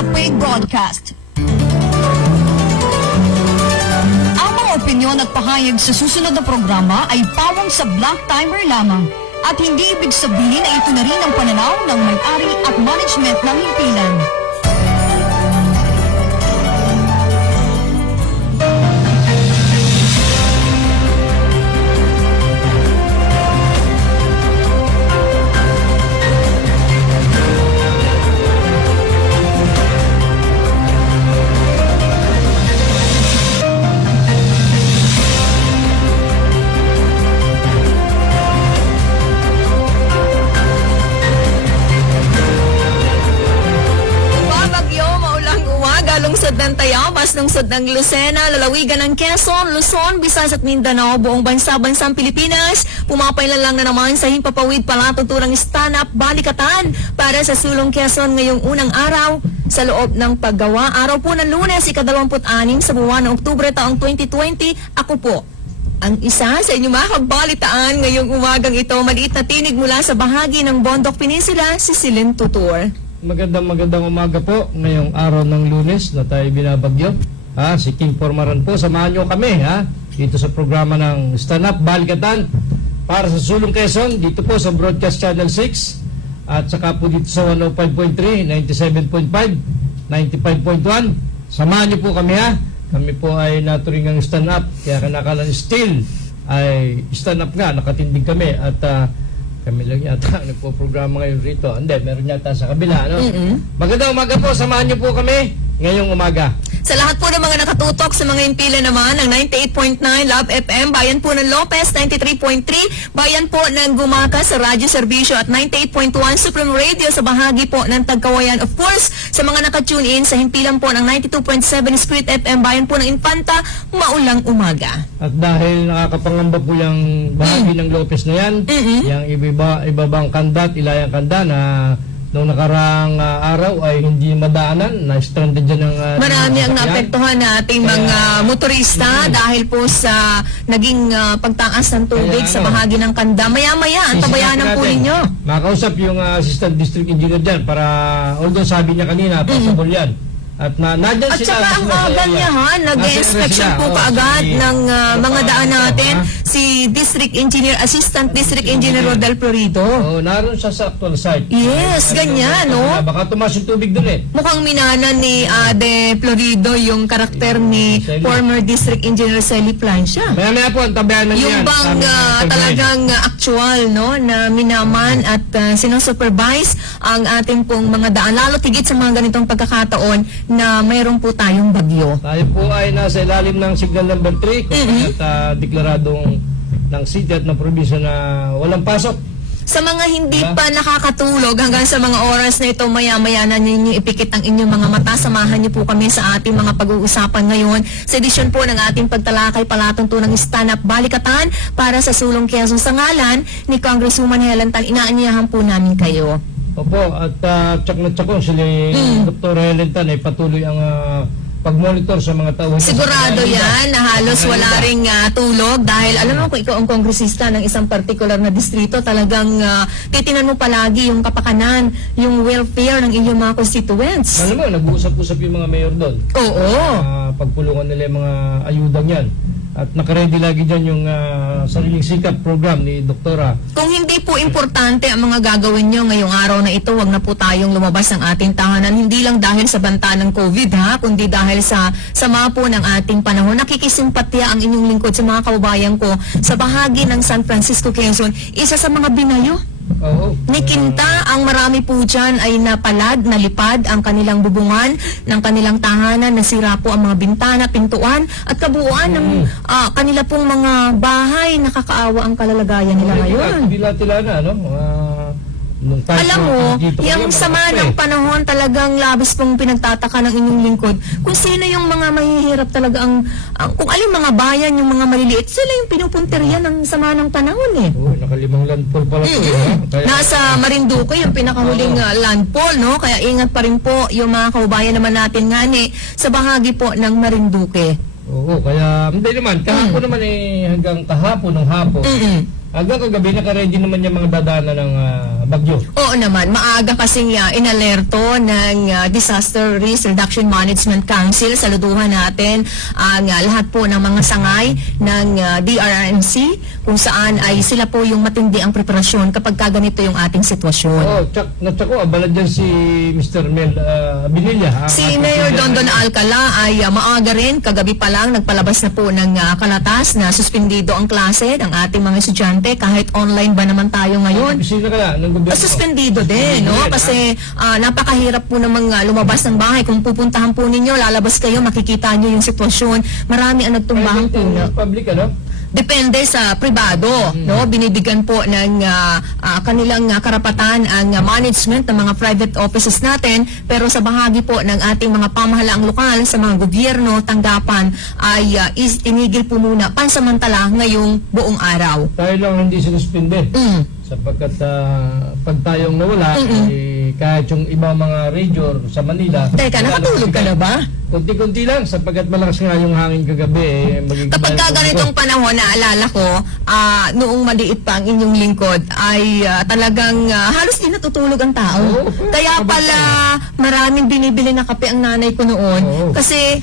sa paid broadcast. Ang mga opinyon at pahayag sa susunod na programa ay pawang sa black timer lamang at hindi ibig sabihin na ito na rin ang pananaw ng may-ari at management ng himpilan. Lungsod ng Tayabas, lungsod ng Lucena, lalawigan ng Quezon, Luzon, Visayas at Mindanao, buong bansa-bansang Pilipinas, pumapailalang na naman sa himpapawid palatunturang stand-up balikatan para sa Sulong Quezon ngayong unang araw sa loob ng paggawa. Araw po ng Lunes, ika-26 sa buwan ng Oktubre taong 2020. Ako po ang isa sa inyong mga kabalitaan ngayong umagang ito. Maliit na tinig mula sa bahagi ng Bondok Peninsula, si Silin Tutur. Magandang umaga po ngayong araw ng Lunes na tayo binabagyo. Si King Formaran po, samahan nyo kami dito sa programa ng Stand Up Balikatan para sa Sulong Quezon, dito po sa Broadcast Channel 6 at saka po dito sa 105.3, 97.5, 95.1. Samahan nyo po kami Kami po ay naturingang stand up, kaya kanakalan still ay stand up nga, nakatindig kami at kami lang yata nagpo-programa ngayon rito. Hindi, meron yata sa kabila, no? Magandang umaga po, samahan niyo po kami ngayong umaga. Sa lahat po ng mga nakatutok sa mga impila naman ng 98.9 Love FM, bayan po ng Lopez 93.3, bayan po ng Gumaca sa radyo serbisyo at 98.1 Supreme Radio sa bahagi po ng Tagkawayan. Of course, sa mga nakatune in sa himpilan po ng 92.7 Spirit FM, bayan po ng Infanta, maulang umaga. At dahil nakakapangamba po yung bahagi ng Lopez na yan, yung ibabang kanda at ilayang kanda na noong nakaraang araw ay hindi madaanan, na-stranded dyan ng marami ang naapektuhan na ating mga motorista dahil po sa naging pagtaas ng tubig sa bahagi ng kanda. Maya-maya, ang tabayanan po ninyo. Makausap yung Assistant District Engineer dyan para, although sabi niya kanina, possible yan. At nandyan at sila. saka ang aga niya nag-inspection po kaagad ng mga daan natin si District Engineer, Assistant District Engineer Rodel Florido. Naroon siya sa actual site. Yes, ganyan, no? Baka tumas yung tubig dun Mukhang minana ni Ade Florido yung karakter ni former District Engineer Celi Plancia. Maya po, ang tabayanan niyan. Yung bang talagang actual, no, na minaman at sinusupervise ang ating pong mga daan. Lalo tigit sa mga ganitong pagkakataon na mayroon po tayong bagyo. Tayo po ay nasa ilalim ng signal number 3 at deklaradong ng city at ng probinsya na walang pasok. Sa mga hindi pa nakakatulog hanggang sa mga oras na ito, maya-maya na ninyo ipikit ang inyong mga mata. Samahan niyo po kami sa ating mga pag-uusapan ngayon sa edisyon po ng ating pagtalakay palatuntunang stand-up balikatan para sa Sulong Quezon. Sa ngalan ni Congresswoman Helen Tan, inaanyayahan po namin kayo. Opo, at tsak na tsak ko sila Dr. Helen Tan ay patuloy ang pag-monitor sa mga tauhan. Sigurado yan na halos wala ring tulog dahil alam mo kung ikaw ang kongresista ng isang particular na distrito, talagang titinan mo palagi yung kapakanan, yung welfare ng inyong mga constituents. Alam mo, nag-uusap-usap yung mga mayor doon. Oo. Pagpulungan nila yung mga ayudang yan. At nakaredy lagi dyan yung sariling sikap program ni Doktora. Kung hindi po importante ang mga gagawin nyo ngayong araw na ito, wag na po tayong lumabas ng ating tahanan. Hindi lang dahil sa banta ng COVID kundi dahil sa sama po ng ating panahon. Nakikisimpatya ang inyong lingkod sa mga kababayan ko sa bahagi ng San Francisco, Quezon. Isa sa mga binayo. Ni Kinta, ang marami po dyan ay napalad, nalipad ang kanilang bubungan ng kanilang tahanan, nasira po ang mga bintana, pintuan at kabuuan ng kanila pong mga bahay. Nakakaawa ang kalalagayan nila ngayon. Tila na, no? Alam mo, yung sama ng panahon talagang labis pong pinagtataka ng inyong lingkod. Kung sino yung mga mahihirap talaga kung alin mga bayan, yung mga maliliit, sila yung pinupunteriya ng sama ng panahon Nakalimang landfall pala ito. Nasa Marinduque yung pinakahuling landfall, no? Kaya ingat pa rin po yung mga kaubayan naman natin sa bahagi po ng Marinduque. Oo, kaya hindi naman. Kahapon naman hanggang kahapon ng hapon. Hanggang kagabi, naka-ready naman yung mga dadaanan ng bagyo. Oo naman, maaga kasing inalerto ng Disaster Risk Reduction Management Council. Saluduhan natin ang lahat po ng mga sangay ng DRRMC kung saan ay sila po yung matindi ang preparasyon kapag ganito yung ating sitwasyon. Oh, natsako, abala dyan si Mr. Mel Binilla. Si Mayor Dondon Alcala ay maaga rin, kagabi pa lang nagpalabas na po ng kalatas na suspendido ang klase ng ating mga estudyante kahit online ba naman tayo ngayon. Bisita ka na ng gobyerno. Suspendido din, no? Kasi napakahirap po namang lumabas ng bahay. Kung pupuntahan po ninyo, lalabas kayo, makikita nyo yung sitwasyon. Marami ang nagtumbahang puno. Public, ano? Depende sa pribado, no? Binibigyan po ng kanilang karapatan ang management ng mga private offices natin, pero sa bahagi po ng ating mga pamahalaang lokal sa mga gobyerno, tanggapan ay tinigil po muna pansamantala ngayong buong araw. Tayo lang hindi sinuspinde. Sapagkat pag tayong nawala, kahit yung ibang mga region sa Manila... Teka, nakatulog ka na ba? Kunti-kunti lang, sapagkat malakas nga yung hangin kagabi. Kapag ganitong panahon, naalala ko, noong maliit pa ang inyong lingkod, ay talagang halos di natutulog ang tao. Kaya pala maraming binibili na kape ang nanay ko noon. Kasi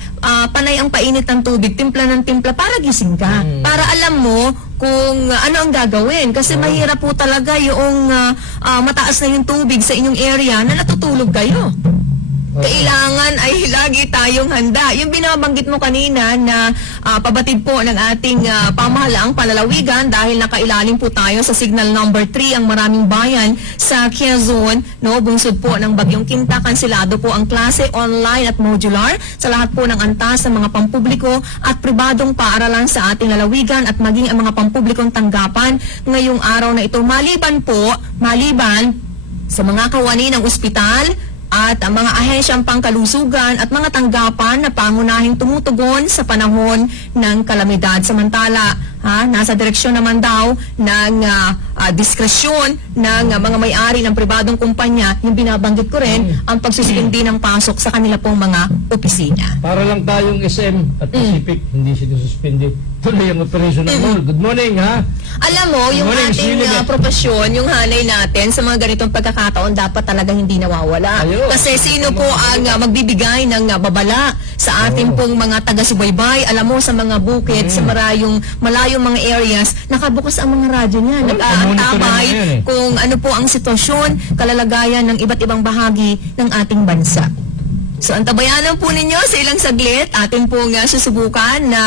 panay ang painit ng tubig, timpla ng timpla, para gising ka. Para alam mo kung ano ang gagawin. Kasi mahirap po talaga yung mataas na yung tubig sa inyong area na natutulog kayo. Kailangan ay lagi tayong handa. Yung binabanggit mo kanina na pabatid po ng ating pamahalaang palalawigan dahil nakailalim po tayo sa signal number 3 ang maraming bayan sa Quezon, no? Bungsod po ng Bagyong Quinta, kansilado po ang klase online at modular sa lahat po ng antas ng mga pampubliko at pribadong paaralan sa ating lalawigan at maging ang mga pampublikong tanggapan ngayong araw na ito. Maliban sa mga kawani ng ospital at ang mga ahensyang pangkalusugan at mga tanggapan na pangunahing tumutugon sa panahon ng kalamidad. Samantala, nasa direksyon naman daw ng diskresyon ng mga may-ari ng pribadong kumpanya, yung binabanggit ko rin, ang pagsuspindi ng pasok sa kanila pong mga opisina. Para lang tayong SM at Pacific, hindi sinususpindi. Tuloy ang operation ng mall. Good morning, ha? Alam mo, yung Good morning, ating Silvia. profesyon, yung hanay natin sa mga ganitong pagkakataon, dapat talaga hindi nawawala. Ayun. Kasi sino po ang magbibigay ng babala sa ating pong mga taga-subaybay? Alam mo, sa mga bukid, sa malayong mga areas, nakabukas ang mga radyo niya. monitor Nag-aantabay na yan eh. kung ano po ang sitwasyon, kalalagayan ng iba't ibang bahagi ng ating bansa. So, antabayanan po ninyo sa ilang saglit. Atin pong susubukan na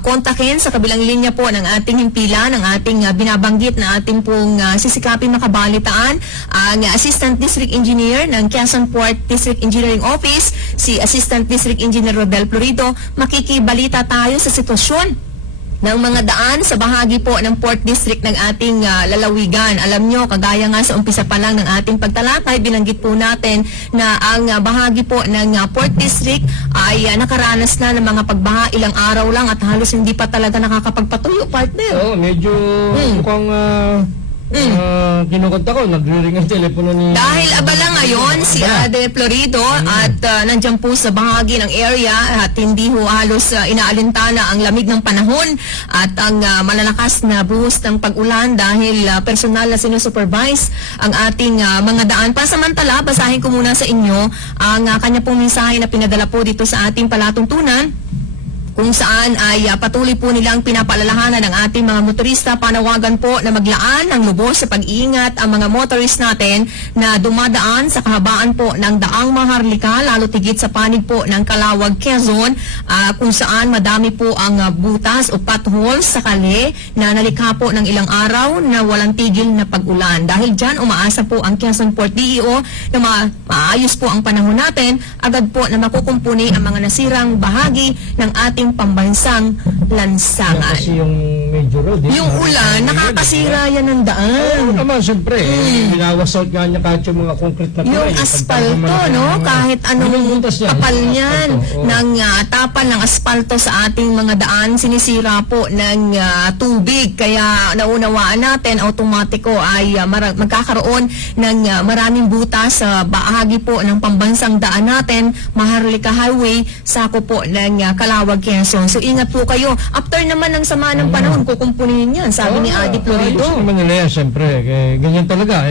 kontakin sa kabilang linya po ng ating himpilan, ng ating binabanggit na ating pong sisikapin makabalitaan ang Assistant District Engineer ng Quezon Port District Engineering Office, si Assistant District Engineer Rodel Florido. Makikibalita tayo sa sitwasyon ng mga daan sa bahagi po ng Port District ng ating lalawigan. Alam nyo, kagaya nga sa umpisa pa lang ng ating pagtalakay, binanggit po natin na ang bahagi po ng Port District ay nakaranas na ng mga pagbaha ilang araw lang at halos hindi pa talaga nakakapagpatuyo, partner. Oo, medyo mukhang kinukonta ko, nagre-ring ang telepono ni... Dahil abala ngayon si Ade Florido at nandyan po sa bahagi ng area at hindi ho halos inaalintana ang lamig ng panahon at ang malalakas na buhos ng pag-ulan dahil personal na sinusupervise ang ating mga daan. Pasamantala, basahin ko muna sa inyo ang kanya pong mensahe na pinadala po dito sa ating palatuntunan, kung saan ay patuloy po nilang pinapaalalahanan ng ating mga motorista. Panawagan po na maglaan ng lubos sa pag-iingat ang mga motorist natin na dumadaan sa kahabaan po ng Daang Maharlika, lalo tigit sa panig po ng Calawag, Quezon, kung saan madami po ang butas o potholes sa kali na nalikha po ng ilang araw na walang tigil na pag-ulan. Dahil dyan, umaasa po ang Quezon Port DEO na maayos po ang panahon natin, agad po na makukumpuni ang mga nasirang bahagi ng ating pambansang lansangan. Kasi yung major road. Yung ulan, nakakasira yan ng daan. Oo naman, siyempre. Binawas out nga niya kahit yung mga concrete na Yung tulay. aspalto, no? Kahit anong Binubuntas yan. kapal niyan Oo. ng tapal ng aspalto sa ating mga daan, sinisira po ng tubig. Kaya naunawaan natin, automatiko ay magkakaroon ng maraming butas sa bahagi po ng pambansang daan natin, Maharlika Highway, sako po ng Calawag, Quezon. So ingat po kayo. After naman ng sama ng panahon, kumpunihin yan, sabi ni Adi Florido. Ayos naman nila yan, siyempre. Ganyan talaga.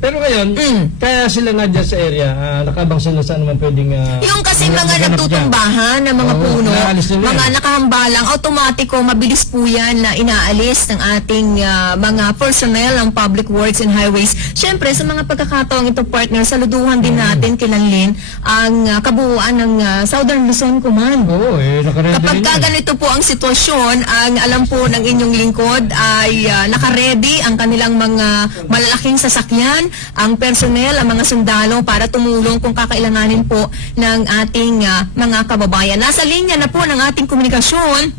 Pero ngayon, kaya sila nga dyan sa area, nakabang sila saan naman pwedeng... Yung kasi mga maganap nagtutumbahan ng mga Oo, puno, naalis nila mga yan. nakahambalang, automatiko, mabilis po yan na inaalis ng ating mga personnel ng Public Works and Highways. Siyempre, sa mga pagkakataong ito, partner, saluduhan din natin kilanlin ang kabuuan ng Southern Luzon Command. Oo, nakaredy Kapag rin yan. ganito po ang sitwasyon, ang alam po ng inyong lingkod ay nakaredy ang kanilang mga malalaking sasakyan, ang personnel, ang mga sundalo para tumulong kung kakailanganin po ng ating mga kababayan. Nasa linya na po ng ating komunikasyon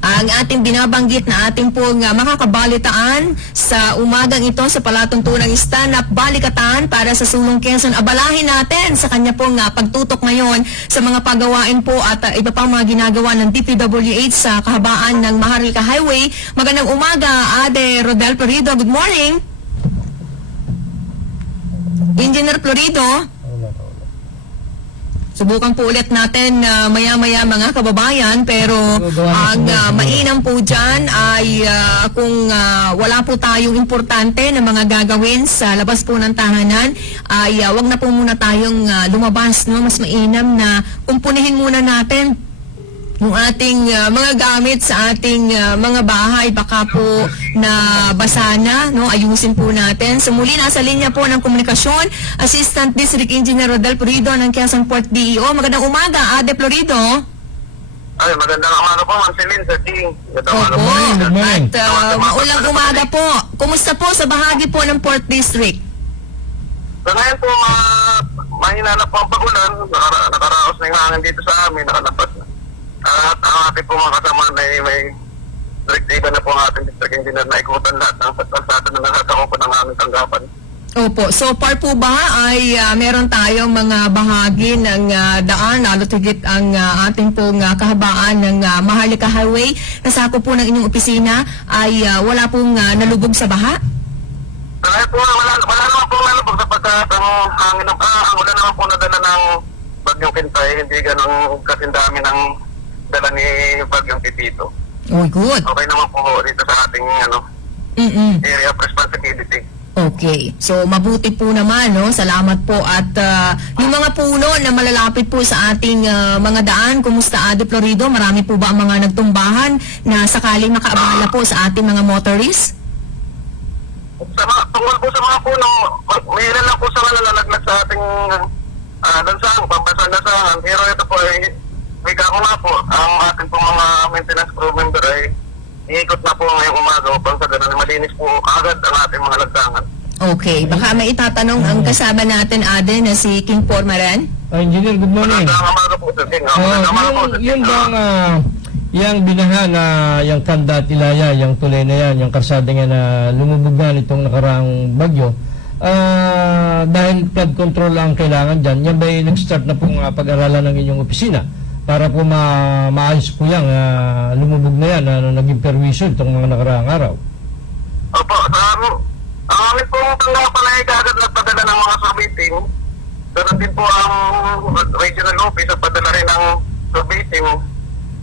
ang ating binabanggit na ating pong makakabalitaan sa umagang ito sa palatuntunang stand-up balikatan para sa Sulong Quezon. Abalahin natin sa kanya pong pagtutok ngayon sa mga pagawain po at iba pang mga ginagawa ng DPWH sa kahabaan ng Maharlika Highway. Magandang umaga, Ade Rodel Florido. Good morning. Engineer Florido. Subukan po ulit natin maya-maya mga kababayan, pero ang mainam po dyan ay kung wala po tayong importante na mga gagawin sa labas po ng tahanan, ay wag na po muna tayong lumabas. No? Mas mainam na kumpunihin muna natin yung ating mga gamit sa ating mga bahay, baka po na basa na, no? Ayusin po natin. So muli, nasa linya po ng komunikasyon, Assistant District Engineer Rodel Florido ng Quezon Port DEO. Magandang umaga, Ade Florido. Ay, magandang umaga po, Ma'am Celine, sa Ting. Magandang umaga Opo. po. Good morning. At maulang umaga po. Kumusta po sa bahagi po ng Port District? So ngayon po, mahina na po ang pagulan. Nakaraos na yung hangin dito sa amin, nakalapas na. At ang ating po mga kasama na may direktiba na po ang ating district engineer na ikutan lahat ng kalsada na nakakakupan ng aming tanggapan. Opo. So far po ba ay meron tayong mga bahagi ng daan, lalo tigit ang ating pong kahabaan ng Maharlika Highway na sakop po ng inyong opisina ay wala pong nalubog sa baha? So ngayon po, wala naman po nalubog sapagkat ang hangin ang ulan naman po nadala ng Bagyong Kintay, hindi ganun kasindami ng dala ni Bagyong Titito. Oh, good. Okay naman po dito sa ating area of responsibility. Okay. So, mabuti po naman, no? Salamat po. At yung mga puno na malalapit po sa ating mga daan, kumusta, Ade Florido? Marami po ba ang mga nagtumbahan na sakaling makaabala po sa ating mga motorists? Tungkol po sa mga puno, may ilan lang po sa mga nalalaglag sa ating lansangan, pambansang lansangan. Pero ito po ay, may kako nga po, ang ating po mga maintenance crew member ay iikot na po ngayong umaga upang sa ganun malinis po agad ang ating mga lansangan. Okay. Baka may itatanong ang kasama natin, Ade, na si King Pormaran. Engineer, good morning. Magandang umaga po sa Ting. Magandang umaga po sa Ting. Yung bang yung binaha na yung Kanda at Ilaya, yung tulay na yan, yung karsada nga na lumubog na nitong nakaraang bagyo, dahil flood control ang kailangan dyan, yan ba'y nag-start na pong pag-aralan ng inyong opisina para po maayos po yan, lumubog na yan, naging perwisyon itong mga nakaraang araw? Opo, ang amin pong tanggapan ay kagad na padala ng mga survey team. Ganun din po ang regional office at padala rin ng survey team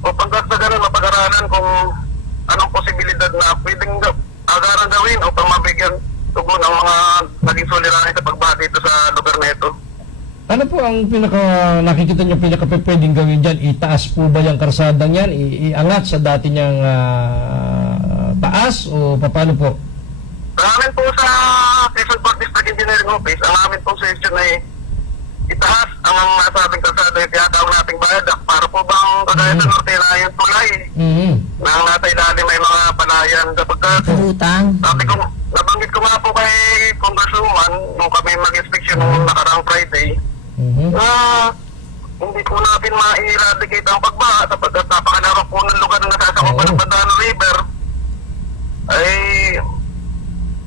upang sa ganun mapag-aralan kung anong posibilidad na pwedeng agaran gawin upang mabigyan tugon ang mga naging suliranin sa pagbaha dito sa lugar na ito. Ano po ang nakikita niyo pwedeng gawin dyan? Itaas po ba yung karsadang yan? Iangat sa dati niyang taas o paano po? Sa amin po sa Quezon Port District Engineering Office, ang amin pong suggestion ay itaas ang nasabing kalsada yung tinatawag nating viaduct para po bang kagaya sa norte na yung tulay na ang nasa ilalim may mga palayan kapag Utang. sabi ko, nabanggit ko nga po kay Congresswoman nung kami mag-inspection nung nakaraang Friday na hindi po natin ma-eradicate ang pagbaha sapagkat napakalawak po ng lugar na nasasakupan ng Bandano River ay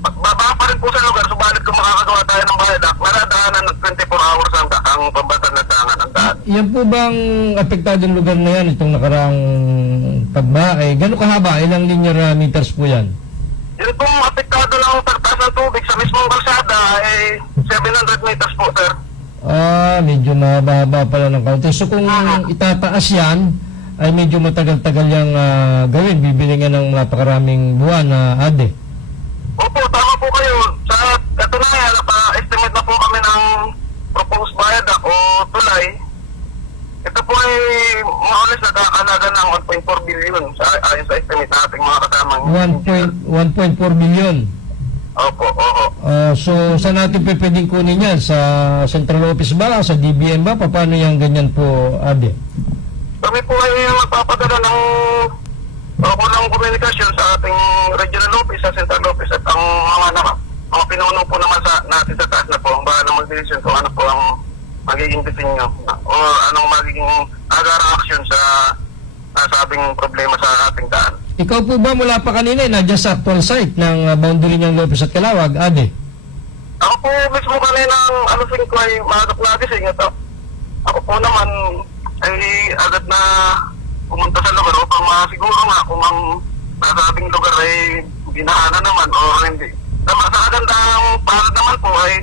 baba pa rin po sa lugar, subalit kung makakagawa tayo ng viaduct, maladaanan ng 24 hours ang pambansan na dangan ang daan. Yan po bang apektadong lugar na yan, itong nakaraang pagbaha? Gano'ng kahaba? Ilang linear meters po yan? Yun pong apektado lang ang pagtaas ng tubig sa mismong kalsada ay 700 meters po, sir. Medyo mahaba pala ng kaunti. So kung itataas yan, ay medyo matagal-tagal yung gawin. Bibili nga ng napakaraming buwan na ade. Opo, tama po kayo. Sa katunayan, estimate na po kami ng proposed bayad o tulay. Ito po ay maalis na kakalaga ng 1.4 billion ayon sa estimate na ating mga kasamang. 1.4 million. Opo, oo. So, saan natin pwedeng kunin yan? Sa central office ba? Sa DBM ba? Paano yung ganyan po, ade? Kami po ay magpapadala ng unang komunikasyon sa ating regional office, sa central office at ang mga pinuno po naman natin sa taas na po ang bahala mag-decision kung ano po ang magiging disenyo o anong magiging agarang aksyon sa nasabing problema sa ating daan. Ikaw po ba mula pa kanina nandiyan sa actual site ng boundary ng Lopez at Calawag, ade? Ako po mismo kaninang alasing ko ay maagap na gising at ako po naman ay agad na pumunta sa lugar upang masiguro nga kung ang nasabing lugar ay binahanan naman o hindi. Sa kagandang palad naman po ay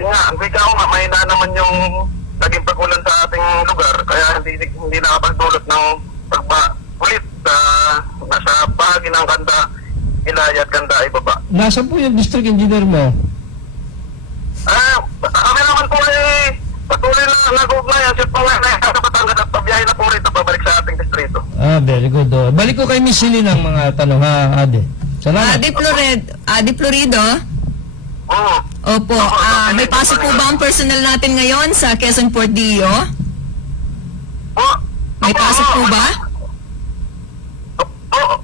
yun nga, ang ikaw nga may na naman yung naging pagkulan sa ating lugar kaya hindi nakapagdulot ng ulit nasa bahagi ng Kanda Ilaya at Kanda Ibaba. Nasaan po yung district engineer mo? Kami naman po ay patuloy na nag-ugnayan sa panganay sa Batangas at pabiyahe na po rito pabalik sa ating distrito. Very good. Balik ko kay Miss Celine ang mga tanong, ha, ade. Salamat. Adi Florido? Oo. Opo, may pasok po ba ang personnel natin ngayon sa Quezon Port DEO? May pasok po ba? Oo.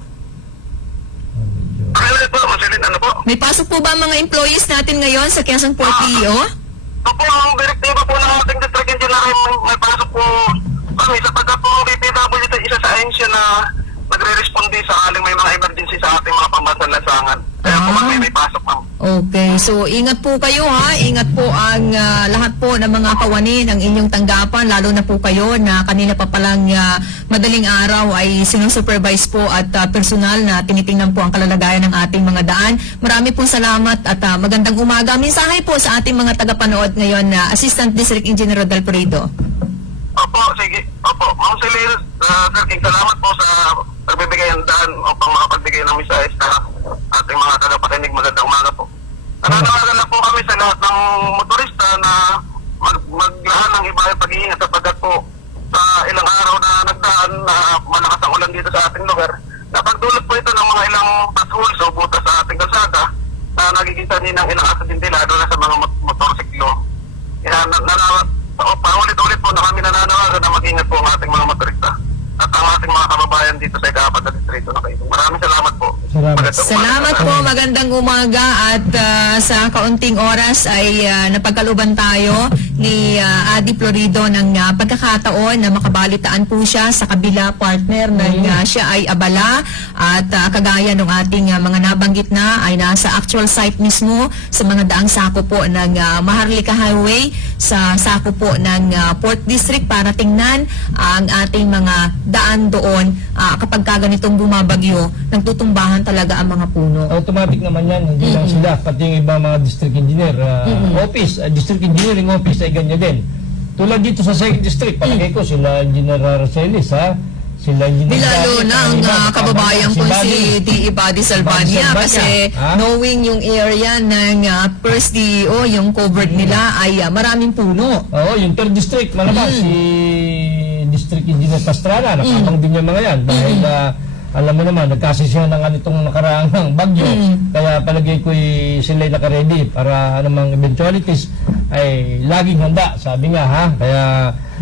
Ano po, Masilin, ano po? May pasok po ba ang mga employees natin ngayon sa Quezon Port DEO? Opo, ang direktiba po ng ating district engineer ay may pasok po kami sapagkat po ang BPWD isa sa ahensya na nagre-responde sa aling may mga emergency sa ating mga pambansang lansangan. Kaya po may pasok, ma'am. Okay, so ingat po kayo ha, ingat po ang lahat po ng mga kawani ng inyong tanggapan, lalo na po kayo na kanina pa palang madaling araw ay sinusupervise po at personal na tinitingnan po ang kalalagayan ng ating mga daan. Marami pong salamat at magandang umaga. Mensahe po sa ating mga tagapanood ngayon na Assistant District Engineer Rodel Perido. Opo, sige. Opo, Ma'am Celine, Sir King, salamat po sa pagbibigay ng daan upang makapagbigay ng mensahe sa ating mga tagapakinig. Magandang umaga po. Nananawagan na po kami sa lahat ng motorista na maglahan ng iba yung pag-iingat sapagkat po sa ilang araw na nagdaan na malakas ang ulan dito sa ating lugar. Napagdulot po ito ng mga ilang potholes o butas sa ating kalsada na nagiging din ng ilang aksidente lalo na sa mga motorsiklo. Paulit-ulit po na kami nananawagan na mag-ingat po ang ating mga motorista at ang ating mga kababayan dito sa ika-4 na distrito na kayo. Maraming salamat po. Salamat po, magandang umaga at sa kaunting oras ay napagkaluban tayo ni Adi Florido ng pagkakataon na makabalitaan po siya sa kabila partner ng siya ay abala at kagaya ng ating mga nabanggit na ay nasa actual site mismo sa mga daang sako po ng Maharlika Highway sa sako po ng Port District para tingnan ang ating mga daan doon kapag ganitong bumabagyo, nagtutumbahan talaga ang mga puno. Automatic naman yan, hindi lang sila, pati yung iba mga district engineer office, district engineering office ay ganyan din. Tulad dito sa 2nd district, palagay ko sila Engineer Arcelis, sila Engineer Lalo na ang kababayan ko si D.E. Badi Salvania kasi knowing yung area ng first DEO, yung covered nila ay maraming puno. Oo, yung 3rd district, malamang si District Engineer Pastrana, nakabang din yung mga yan dahil alam mo naman, nagkasisyon ng itong nakaraang bagyo. Kaya palagay ko sila naka-ready para anumang eventualities ay laging handa, sabi nga ha. Kaya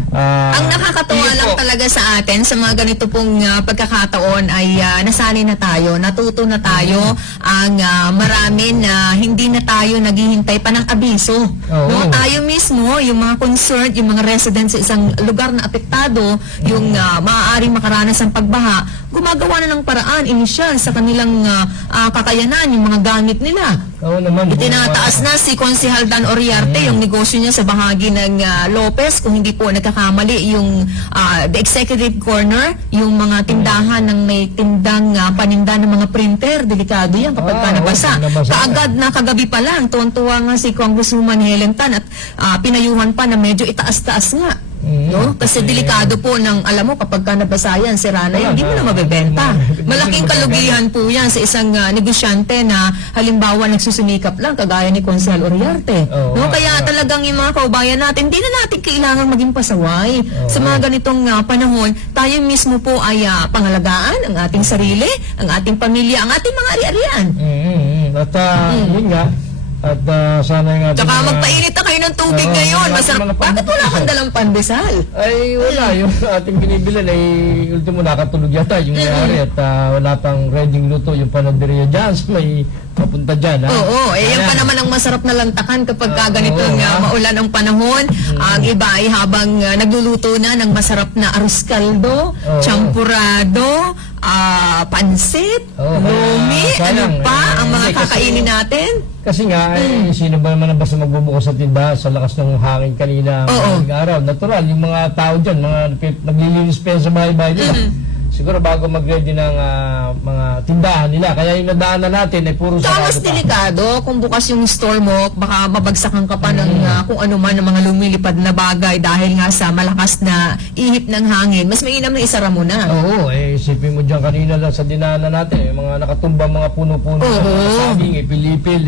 ang nakakatuwa lang talaga sa atin sa mga ganito pong pagkakataon ay nasanay na tayo, natuto na tayo ang marami na hindi na tayo naghihintay pa ng abiso. No? Tayo mismo, yung mga concerned, yung mga residents sa isang lugar na apektado, yung maaaring makaranas ng pagbaha, gumagawa na ng paraan inisyal sa kanilang kakayanan, yung mga gamit nila. Oo naman. Itinataas na si Konsehal Dan Oriarte yung negosyo niya sa bahagi ng Lopez, kung hindi po nagkakamali, yung the executive corner, yung mga tindahan ng may tindang paninda ng mga printer, delikado yan kapag nabasa. Kaagad na kagabi pa lang, tuwan-tuwa nga si Congresswoman Helen Tan at pinayuhan pa na medyo itaas-taas nga. No? Kasi delikado po ng, alam mo, kapag ka nabasa yan, sira na yan, hindi mo na mabebenta. Malaking kalugihan po yan sa isang negosyante na halimbawa nagsusumikap lang, kagaya ni Consel Oriarte. Oo, No? nga, Kaya nga. talagang yung mga kaubayan natin, hindi na natin kailangan maging pasaway. Sa mga ganitong panahon, tayo mismo po ay pangalagaan ang ating sarili, ang ating pamilya, ang ating mga ari-arian. At yun nga, at sana yung ating... Tsaka magpainit na kayo ng tubig Oo, ngayon. wala Masarap. naman na Bakit wala kang dalang pandesal? Ay, wala. Yung ating binibilan ay ultimo nakatulog yata yung mayari at wala pang ready luto yung panaderiya dyan. So may papunta dyan. Ha? Oo, yan Ayan. pa naman ang masarap na lantakan kapag ganitong oo, ha? maulan ang panahon. Ang iba ay habang nagluluto na ng masarap na arroz caldo, Oo. champurado, pansit, Oo, lumi, sayang, ano pa ang mga hindi, kasi- kakainin natin? Kasi nga, sino ba naman ang basta magbubukas sa tindahan sa lakas ng hangin kanina Oo. ng araw? Natural, yung mga tao dyan, mga naglilinis pa yan sa bahay-bahay nila. Siguro bago mag-ready ng mga tindahan nila. Kaya yung nadaanan natin ay puro Saka mas sarado pa. delikado kung bukas yung store mo, baka mabagsakan ka pa ng kung ano man ng mga lumilipad na bagay dahil nga sa malakas na ihip ng hangin. Mas mainam na isara mo na. Oo, isipin mo dyan kanina lang sa dinaanan natin, yung mga nakatumba mga puno-puno, Oo. saging, pilipil,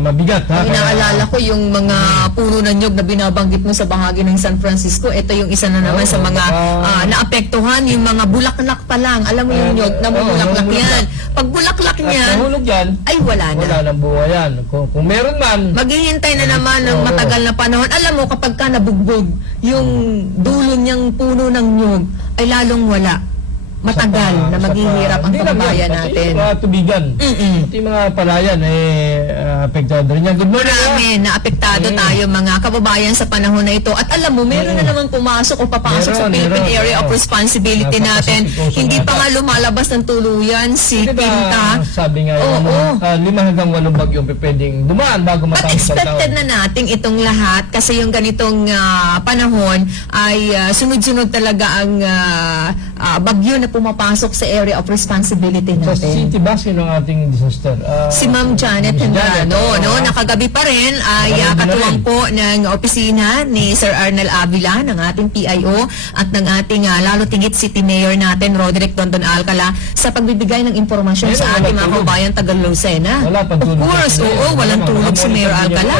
mabigat. Ha? Ang inaalala ko yung mga puno ng nyog na binabanggit mo sa bahagi ng San Francisco. Ito yung isa na naman Oo, sa mga baka- naapektuhan, yung mga bulaklak pa lang. Alam mo yung nyog, namumulaklak namumulaklak. yan. Pag bulaklak At niyan, nahulog yan, ay wala na. wala nang buhay yan. Kung meron man, Maghihintay na naman ng Oo. matagal na panahon. Alam mo, kapag ka nabugbog, yung dulo niyang puno ng nyog, ay lalong wala. Matagal na maghihirap ang Hindi lang yan, kababayan pati natin. yung mga tubigan, Mm-mm. pati yung mga palayan, apektado rin yan. Good morning. Marami na apektado tayo mga kababayan sa panahon na ito. At alam mo, meron na naman pumasok o papasok sa Philippine Meron, Area of oo. Responsibility natin. Napaka-sasikoso Hindi na pa ata. nga lumalabas ng tuluyan si Di ba, Pinta. sabi nga, Oo. 5 hanggang 8 bagyo pwedeng dumaan bago At matapos ang taon. expected na nating itong lahat kasi yung ganitong panahon ay sunod-sunod talaga ang bagyo na pumapasok sa area of responsibility Sa natin. city ba, sino ang ating disaster? Si Ma'am Janet Miss Hendrano, oo. no? Nakagabi pa rin ay Nakagabi na katuwang rin. po ng opisina ni Sir Arnel Avila, ng ating PIO, at ng ating lalo tingit City Mayor natin, Roderick Dondon Alcala, sa pagbibigay ng impormasyon Ayun, sa walang ating mga tulog. kababayan taga Lucena. Wala pang tulog. Of course, na oo, walang tulog si Mayor Alcala.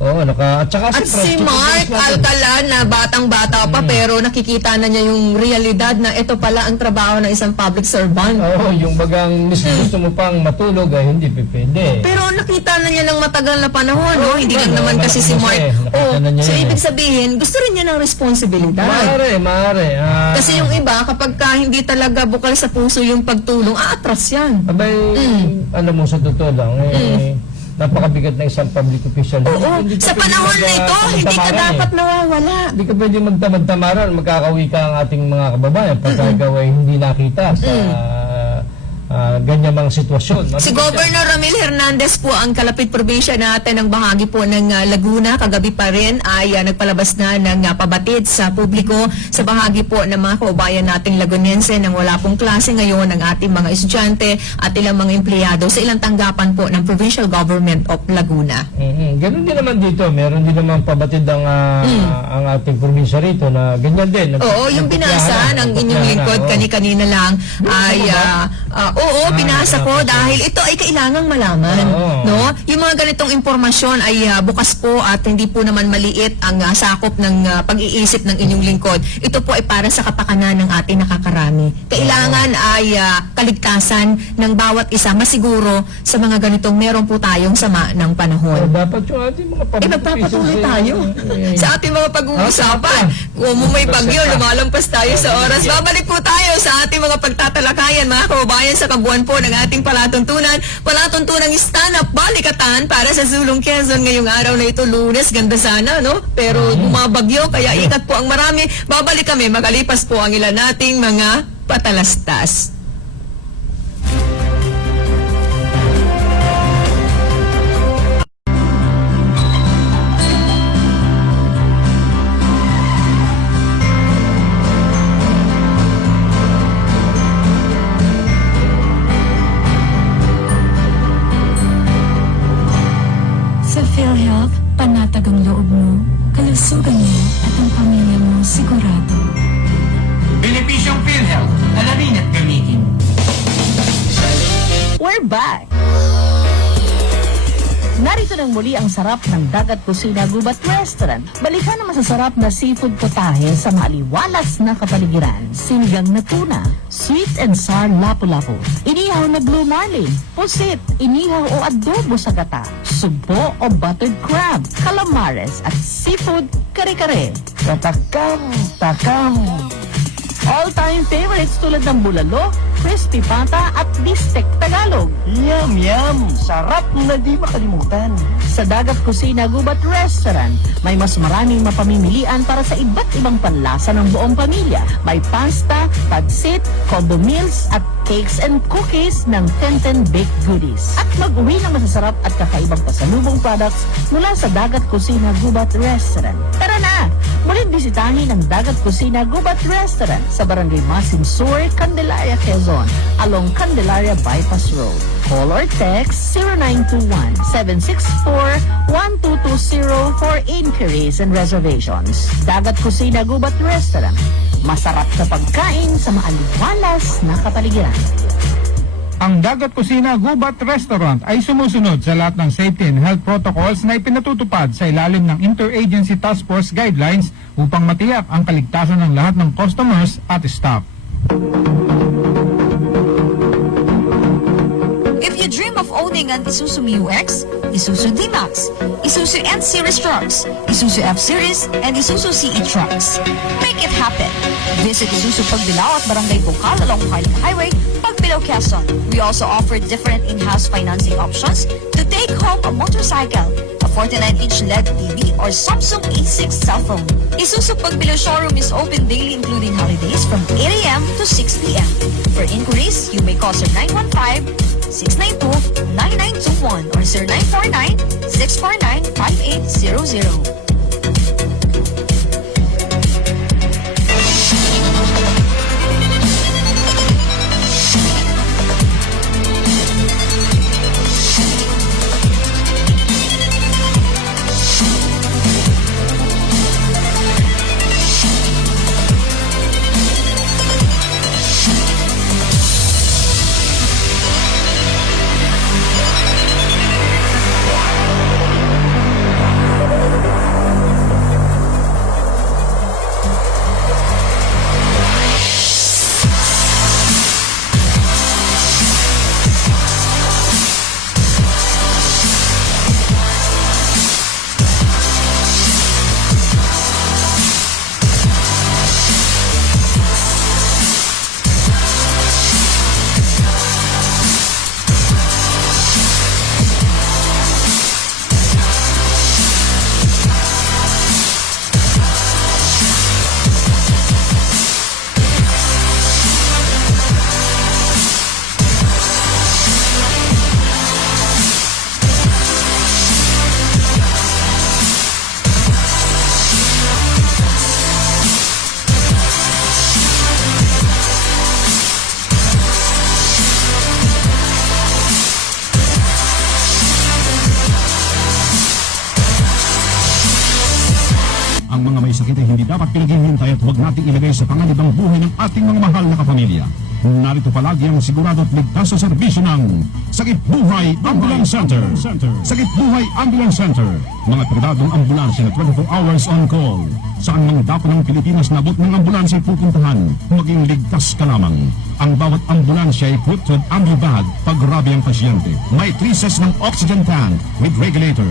Oo, at saka At si Mark Alcala. Alcala na batang-bata pa pero nakikita na niya yung realidad na ito pala ang trabaho ng isang public servant. Oo, yung bagang gusto mo pang matulog ay hindi pwede. Pero nakita na niya ng matagal na panahon, no? Hindi lang oo, naman kasi si Mark. nakita na niya So yun, ibig sabihin, gusto rin niya ng responsibilidad. Maaari. Kasi yung iba, kapag ka hindi talaga bukal sa puso yung pagtulong, aatras yan. Abay, alam mo, sa totoo lang, napakabigat ng isang public official. Oo, Hindi sa ka pwede panahon na ito, hindi ka tamad-tamaran dapat nawawala. Hindi ka pwede magtamad-tamaran, magkakawi ka ang ating mga kababayan pagka ikaw ay hindi nakita sa ganyan mga sitwasyon. Si Governor Ramil Hernandez po ang kalapit probinsya natin ng bahagi po ng Laguna. Kagabi pa rin ay nagpalabas na ng pabatid sa publiko sa bahagi po ng mga kaubayan nating Lagunense nang wala pong klase ngayon ng ating mga estudyante at ilang mga empleyado sa ilang tanggapan po ng Provincial Government of Laguna. Ganun din naman dito. Meron din naman pabatid ang ating probinsya rito na ganyan din. Oo, yung binasa ng inyong lingkod kani-kanina lang ay oo, binasa ko dahil ito ay kailangang malaman, Oo. no? Yung mga ganitong impormasyon ay bukas po at hindi po naman maliit ang sakop ng pag-iisip ng inyong lingkod. Ito po ay para sa kapakanan ng ating nakakarami. Kailangan ay kaligtasan ng bawat isa masiguro sa mga ganitong meron po tayong sama ng panahon. Dapat yung ating mga public Magpapatuloy officials, tayo sa ating mga pag-uusapan. Kung may bagyo, lumalampas tayo sa oras. Babalik po tayo sa ating mga pagtatalakayan, mga kababayan, sa kabuuan po ng ating palatuntunan. Palatuntunang stand-up balikatan para sa Zulong Quezon ngayong araw na ito, Lunes. Ganda sana, no? Pero bumabagyo, kaya ingat po ang marami. Babalik kami, makalipas po ang ilan nating mga patalastas. Sa PhilHealth, panatag ang loob mo. Kalusugan mo at ang pamilya mo sigurado. Benepisyong PhilHealth, alamin at gamitin. We're back! Narito nang muli ang sarap ng Dagat Kusina Gubat Restaurant. Balikan ang masasarap na seafood potahe sa maaliwalas na kapaligiran. Sinigang na tuna, sweet and sour lapu-lapu, inihaw na blue marlin, pusit, inihaw o adobo sa gata, subo o buttered crab, calamares at seafood kare-kare. Tatakam! All-time favorites tulad ng bulalo, crispy pata at bistek Tagalog. Yum, yum! Sarap na di makalimutan. Sa Dagat Kusina Gubat Restaurant, may mas maraming mapamimilian para sa iba't ibang panlasa ng buong pamilya. May pasta, pansit, combo meals at cakes and cookies ng Tenten Baked Goodies. At mag-uwi ng masasarap at kakaibang pasalubong products mula sa Dagat Kusina Gubat Restaurant. Tara na! Muling bisitahin ang Dagat Kusina Gubat Restaurant sa Barangay Masin Sur, Candelaria, Quezon, along Candelaria Bypass Road. Call or text 0921-764-1220 for inquiries and reservations. Dagat Kusina Gubat Restaurant. Masarap na pagkain sa maaliwalas na kapaligiran. Ang Dagat Kusina Gubat Restaurant ay sumusunod sa lahat ng safety and health protocols na ipinatutupad sa ilalim ng Interagency Task Force Guidelines upang matiyak ang kaligtasan ng lahat ng customers at staff. If you dream of owning an Isuzu MU-X, Isuzu D-Max, Isuzu N-Series trucks, Isuzu F-Series, and Isuzu CE trucks, make it happen. Visit Isuzu Pagbilao at Barangay Bukal along Highland Highway, Pagbilao, Quezon. We also offer different in-house financing options to take home a motorcycle, a 49-inch LED TV, or Samsung A6 cell phone. Isuzu Pagbilao showroom is open daily including holidays from 8 a.m. to 6 p.m. For inquiries, you may call 0915-692-9921 or 0949-649-5800. Ang mga may sakit ay hindi dapat pinaghihintay at huwag nating ilagay sa panganibang buhay ng ating mga mahal na kapamilya. Narito palagi ang sigurado at ligtas sa serbisyo ng Sakit Buhay Ambulance Center. Sakit Buhay Ambulance Center. Mga pribadong ambulansya na 24 hours on call. Saan mang dapo ng Pilipinas nabot ng ambulansya ay pupuntahan, maging ligtas ka lamang. Ang bawat ambulansya ay put with ambubag pag grabe ang pasyente. May 3 sets ng oxygen tank with regulator.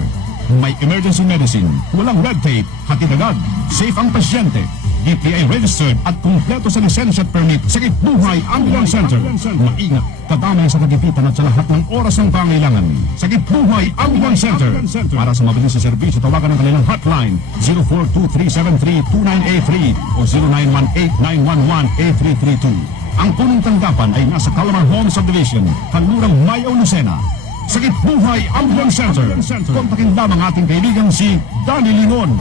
May emergency medicine, walang red tape, hatid agad, safe ang pasyente. DTI registered at kumpleto sa lisensya at permit. Sakit Buhay Ambulance Center. Maingat, kadamay sa kagipitan at sa lahat ng oras ng pangailangan. Sakit Buhay Ambulance Center. Para sa mabilis na serbisyo, tawagan ang kanilang hotline 0423732983 o 0918-911-8332. Ang punong tanggapan ay nasa Calamar Home Subdivision, Kanlurang Mayo, Lucena. Sakit Buhay Ambulance Center. Kontakin lamang ating kaibigan si Danny Lingon.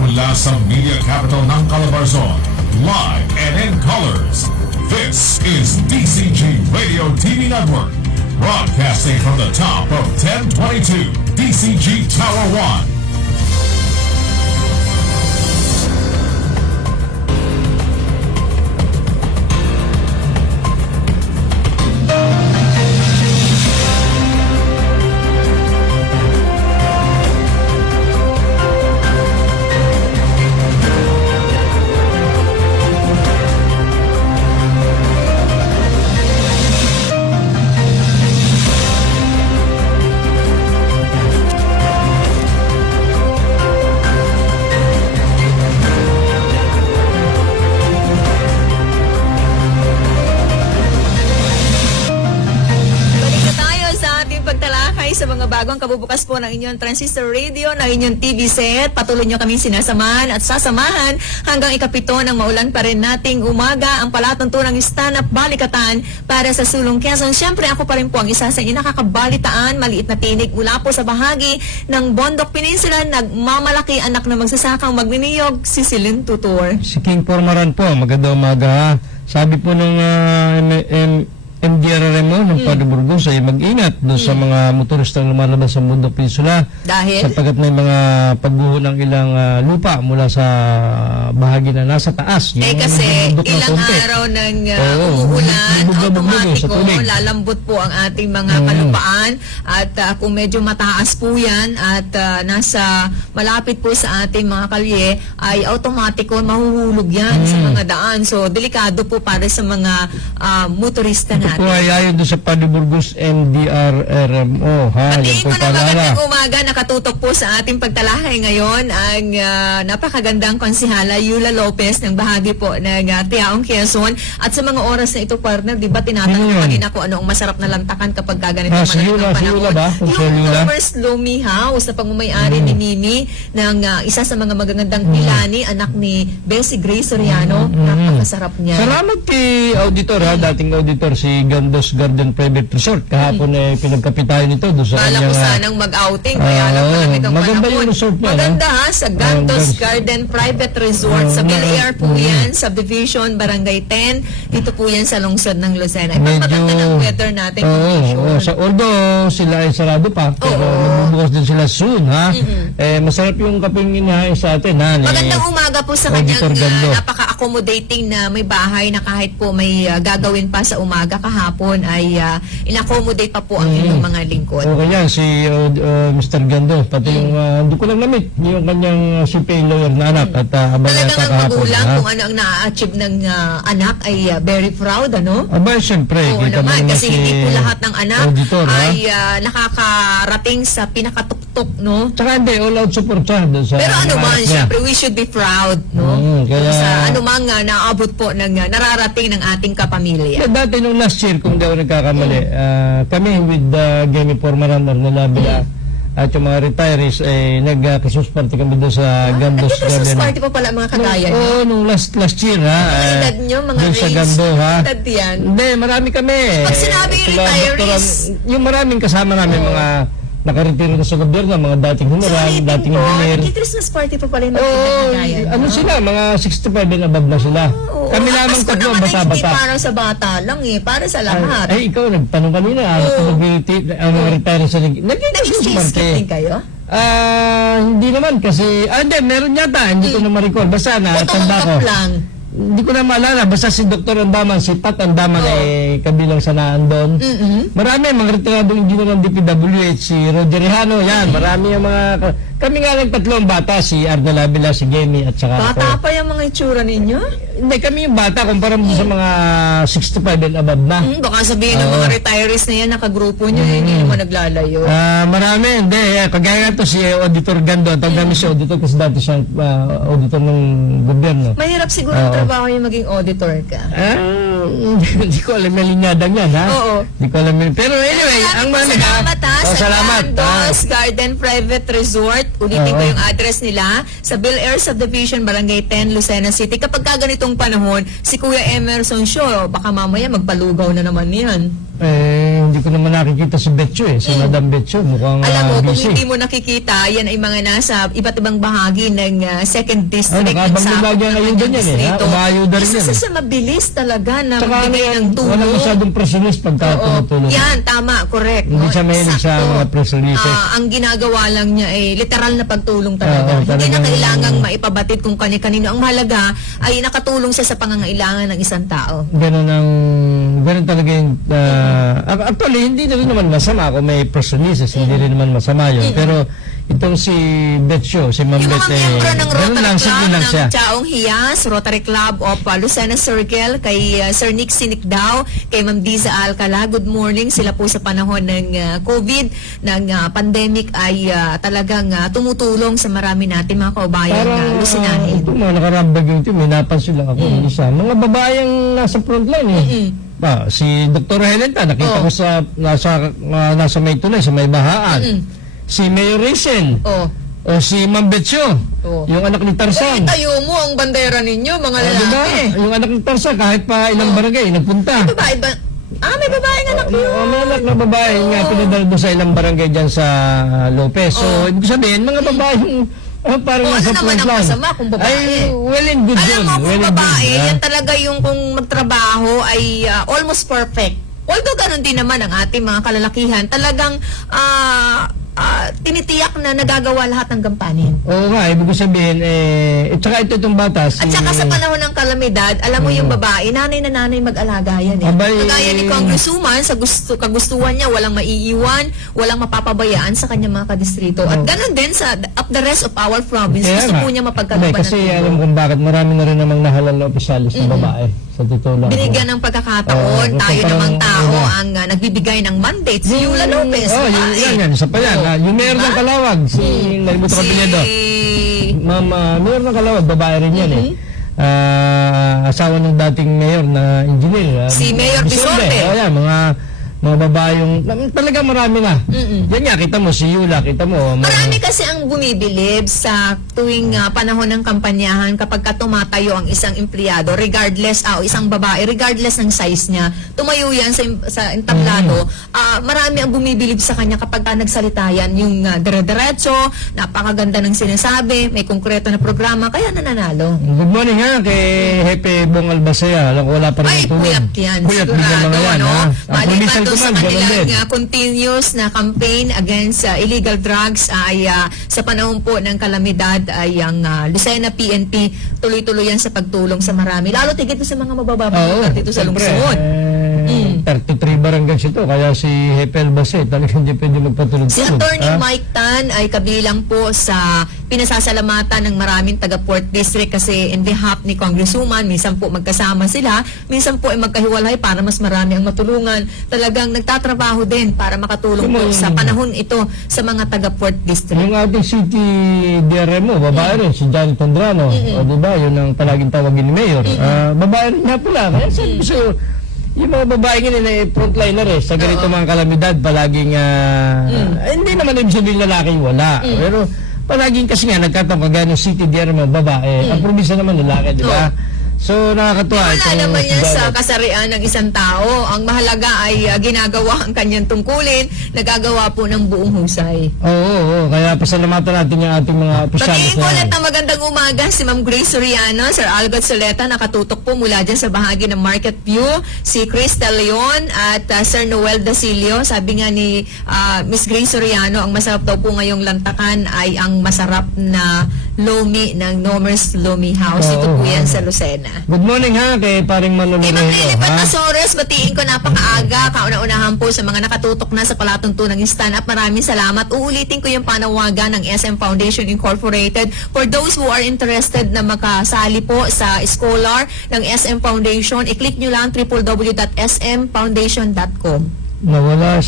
Mula sa media capital ng Calabarzon, live and in colors, this is DCG Radio TV Network, broadcasting from the top of 1022 DCG Tower 1. bukas po ng inyong transistor radio, ng inyong TV set. Patuloy nyo kaming sinasamahan at sasamahan hanggang ikapito ng maulan pa rin nating umaga ang palatuntunang stand-up balikatan para sa Sulong Quezon. Siyempre, ako pa rin po ang isa sa inyo nakakabalitaan, maliit na tinig mula po sa bahagi ng Bondok Peninsula, nagmamalaki anak na magsasakang magniniyog, si Celine Tutor. Si King Pormaran po, magandang umaga. Sabi po ng MDRRMO ng Padre Burgos ay mag-ingat doon sa mga motoristang lumalabas sa Bondok Peninsula Dahil? sapagkat may mga pagguho ng ilang lupa mula sa bahagi na nasa taas. Kasi bundok na ilang konti. araw ng Oo, umuulan, bubog-bubog sa automatiko, tubig. lalambot po ang ating mga kalupaan at kung medyo mataas po yan at nasa malapit po sa ating mga kalye ay automatiko mahuhulog yan sa mga daan. So, delikado po para sa mga motorista Ito po natin. ay ayon doon sa Padre Burgos MDRRMO. Patiin ko Yan po na paalala. magandang umaga, nakatutok po sa ating pagtalakay ngayon ang napakagandang konsihala Yula Lopez ng bahagi po ng Tiaong Quezon. At sa mga oras na ito, partner, di ba tinatanong Ano ko yun? kanina kung ano ang masarap na lantakan kapag gaganito Si Yula ba? Kung si Yung Yula? First Lomi House na pagmamayari ni Mimi ng isa sa mga magagandang Ilani, anak ni Bessie Grace Soriano. Napakasarap niya. Salamat kay auditor dating auditor si Gandos Garden Private Resort. Kahapon pinagkapitayan nito doon sa Bala ko kanyang sanang mag-outing, kaya lang oo, marami kang maganda panahon. yung resort niya, Maganda ha, sa Gandos Garden Private Resort, sa Bel Air po yan, Subdivision, Barangay 10. Dito po yan sa lungsod ng Lucena. Ito maganda ng weather natin. Although sila ay sarado pa, pero magbubukas din sila soon, ha? Masarap yung kapeng inahay sa atin, ha? Magandang umaga po sa kanyang Auditor Gando. napaka-accommodating na may bahay na kahit po may gagawin pa sa umaga kahapon ay in-accommodate pa po ang inyong mga lingkod. Okay yan, si Mr. Gando, pati yung, hindi ko lang namit, yung kanyang CPA lawyer na anak at abang Talagang yata ang kahapon. magulang ha? kung ano ang na-achieve ng anak ay very proud, ano? Aba, siyempre, Oo kita mo naman, naman kasi hindi po lahat ng anak auditor, ha? ay nakakarating sa pinakatuktok, no? Tsaka hindi, all out support siya doon sa Pero ano mga man, anak niya. syempre, we should be proud, no? Kaya- Sa anumang naabot po ng nararating ng ating kapamilya. Dati nung last year, kung di ako nagkakamali, kami with Gammy Pormaran, Arnalabila, at yung mga retirees, nag-Christmas party kami doon sa Gandos Christmas Garden. party pa pala mga kagaya niyo. Oo, nung last year, ha? Mga edad nyo, mga doon sa range. Gando, ha? Edad yan. Hindi, marami kami. Pag sinabi yung Sila, retirees. yung maraming kasama namin, mga nakaretiro na sa gobyerno, mga dating general, Sorry, dating engineer. Christmas party pa pala yung mga Oo, kagaya niyo. ano sila, mga 65 and above na sila. Kami lamang Pasko tatlo, naman ay hindi bata-bata. para sa bata lang para sa lahat. Ay, ikaw, nagtanong kanina, ang mga retirees sa Nag-exchange party. kayo? Hindi naman kasi, hindi, meron yata, hindi ko na ma-recall. Basta na, tanda ko. Tumungkap lang. Hindi ko na maalala, basta si Dr. Andaman, si Pat Andaman ay kabilang sa naandon. Marami, mga retiradong engineer ng DPWH, si Roger Rihano, yan, marami yung mga, kami nga lang tatlong bata, si Arnel Avila, si Gemmy, at saka Bata ako. pa yung mga itsura ninyo? Hindi, kami yung bata, kumpara mo sa mga 65 and above na. Baka sabihin ng mga retirees na yan, nakagrupo nyo, hindi naman naglalayo. Marami, hindi. Kagaya nga to si Auditor Gando. Tawag namin si Auditor kasi dati siyang auditor ng gobyerno. Mahirap siguro ang trabaho yung maging auditor ka. Hindi ko alam yung linyadang yan, ha? Oo. Hindi ko alam yun. Pero anyway, ang mga Salamat ha, sa salamat. Gandos Garden Private Resort. Ulitin ko yung address nila sa Bel Air Subdivision, Barangay 10, Lucena City. Kapag ganitong panahon, si Kuya Emerson Shaw, baka mamaya magpalugaw na naman yan. Hindi ko naman nakikita si Betcho si Madam Betcho. Mukhang Alam mo, kung busy. hindi mo nakikita, yan ay mga nasa iba't ibang bahagi ng 2nd District. nakabang ng lagi ang ayun doon yan, distrito. Umayuda rin yan. Isa sa mabilis talaga na Tsaka magbigay ng tulong. wala masyadong presilis pagka tumutulong. Yan, tama, correct. Hindi siya mahilig sa Sakto. mga press releases. Ang ginagawa lang niya ay literal na pagtulong talaga. Oo, Hindi na talagang- kailangang maipabatid kung kani-kanino. Ang mahalaga ay nakatulong siya sa pangangailangan ng isang tao. Ganun talaga yung, actually, hindi na rin naman masama kung may press releases, hindi rin naman masama yun. Pero itong si Betcho, si Ma'am Yung Bet, mga miyembro ng ganun Rotary lang, simple Club lang siya. ng Chaong Hiyas, Rotary Club of Lucena Circle, kay Sir Nick Sinikdaw, kay Ma'am Diza Alcala, good morning. Sila po sa panahon ng COVID, ng pandemic ay talagang tumutulong sa marami natin mga kaubayan na Lucinanin. Ito mga nakarambag yung ito, may napansin lang ako. Isa, mga babaeng nasa frontline si Dr. Helenta, nakita ko sa nasa may tulay, sa may bahaan. si Mayor Rachel, Oh. o si Ma'am Betsyo, Oh. yung anak ni Tarzan. Tayo mo ang bandera ninyo, mga lalaki. Diba? Yung anak ni Tarzan, kahit pa ilang barangay, nagpunta. Babae ba? May babaeng anak yun. May anak na babae nga pinadala doon sa ilang barangay dyan sa Lopez. So, ibig sabihin, mga babae yung parang Ano nasa naman ang frontline. masama kung babae? Ay, well and good Alam yun. mo, kung Well and good, babae, ha? yan talaga yung kung magtrabaho ay almost perfect. Although ganun din naman ang ating mga kalalakihan, talagang tinitiyak na nagagawa lahat ng gampanin. Oo nga, ibig ko sabihin, at saka itong bata, si... At saka sa panahon ng kalamidad, alam mo yung babae, nanay na nanay mag-alaga yan eh. Abay, Kagaya ni Congresswoman, sa kagustuhan niya, walang maiiwan, walang mapapabayaan sa kanyang mga kadistrito. At ganun din sa the rest of our province, Kaya gusto nga. po niya mapagkalooban Kasi ng alam kung bakit marami na rin namang nahalal na opisyalis na babae. Sa totoo lang. Binigyan ng pagkakataon, Oo, tayo parang, namang tao oo. ang nagbibigay ng mandate. Si Yula Lopez. Yan. Isa pa yan. Yung mayor ng Kalawag, si Nalimuto Kapinedo. Ma'am, mayor ng Kalawag, babae rin yan eh. Asawa ng dating mayor na engineer. Si Mayor Bisorte. Yan, mga babae yung talaga marami na. Yan nga, kita mo si Yula, kita mo. Marami kasi ang bumibilib sa tuwing panahon ng kampanyahan kapag tumatayo ang isang empleyado, regardless, o isang babae, regardless ng size niya, tumayo yan sa entablado, marami ang bumibilib sa kanya kapag nagsalita yan, yung dire-diretso, napakaganda ng sinasabi, may konkreto na programa, kaya nananalo. Good morning ha, kay Hepe Bong Albacea. Alam ko wala pa rin Ay, puyat yan. Puyat din yung mga yan, ha? Ang provincial Maliban sa command, ganun din. kanilang continuous na campaign against illegal drugs ay sa panahon po ng kalamidad ay ang Lucena PNP tuloy-tuloy yan sa pagtulong sa marami. Lalo tigit sa mga mabababa dito sa lungsod. 33 barangays ito, kaya si Hepe Albacea talagang hindi pwede magpatulog-tulog. Si Attorney Mike Tan ay kabilang po sa pinasasalamatan ng maraming taga-Port District kasi in behalf ni Congresswoman, minsan po magkasama sila, minsan po ay magkahiwalay para mas marami ang matulungan. Talagang nagtatrabaho din para makatulong po sa panahon ito sa mga taga-Port District. Yung ating city DRMO, babae rin, si Johnny Tondrano. O diba, yun ang palaging tawagin ni Mayor. Babae rin nga pala. Kaya sabi ko sa'yo, yung mga babae ngayon na frontliner sa ganito mga kalamidad, palaging, hindi naman ibig sabihin lalaki, wala. Pero palaging kasi nga, nagkataong kagaya ng city DRMO, babae. Ang probinsya naman lalaki, di ba? So, nakakatuwa. Wala naman yan sa kasarian ng isang tao. Ang mahalaga ay ginagawa ang kanyang tungkulin, nagagawa po ng buong husay. Oo. Kaya pasalamatan natin yung ating mga opisyalis Patingin ko ulit na magandang umaga si Ma'am Grace Soriano, Sir Albert Soleta, nakatutok po mula dyan sa bahagi ng Market View, si Cristel Leon at Sir Noel Dasilio. Sabi nga ni Miss Grace Soriano, ang masarap daw po ngayong lantakan ay ang masarap na lomi ng Nomers Lomi House. Ito po yan sa Lucena. Good morning ha, kay paring Manolo Kay Ma'am Reyno, Lilipat ha? Azores, batiin ko napakaaga, kauna-unahan po sa mga nakatutok na sa palatuntunang stand-up. Maraming salamat. Uulitin ko yung panawagan ng SM Foundation Incorporated. For those who are interested na makasali po sa scholar ng SM Foundation, i-click nyo lang www.smfoundation.com. Nawala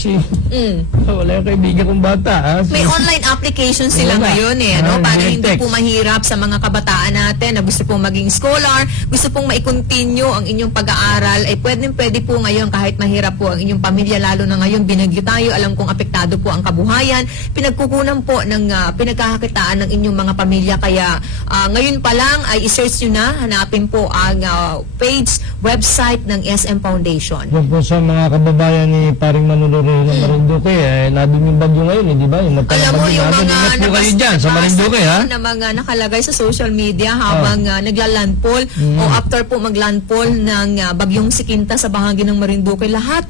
nawala yung kaibigan kong bata, ha? May online application sila Wala. ngayon ano, para direct hindi text. po mahirap sa mga kabataan natin na gusto pong maging scholar, gusto pong mai-continue ang inyong pag-aaral, ay pwede po ngayon kahit mahirap po ang inyong pamilya, lalo na ngayon binagyo tayo, alam kong apektado po ang kabuhayan, pinagkukunan po ng pinagkakakitaan ng inyong mga pamilya, kaya ngayon pa lang ay i-search nyo na, hanapin po ang page, website ng SM Foundation. Yan po sa mga kababayan ni paring Manolo Reyno ng Marinduque, nadumi yung bagyo ngayon, di ba? Yung Alam mo, yung mga ingat po kayo dyan sa Marinduque, ha? na mga nakalagay sa social media habang nagla-landfall o after po mag-landfall ng bagyong Sikinta sa bahagi ng Marinduque, lahat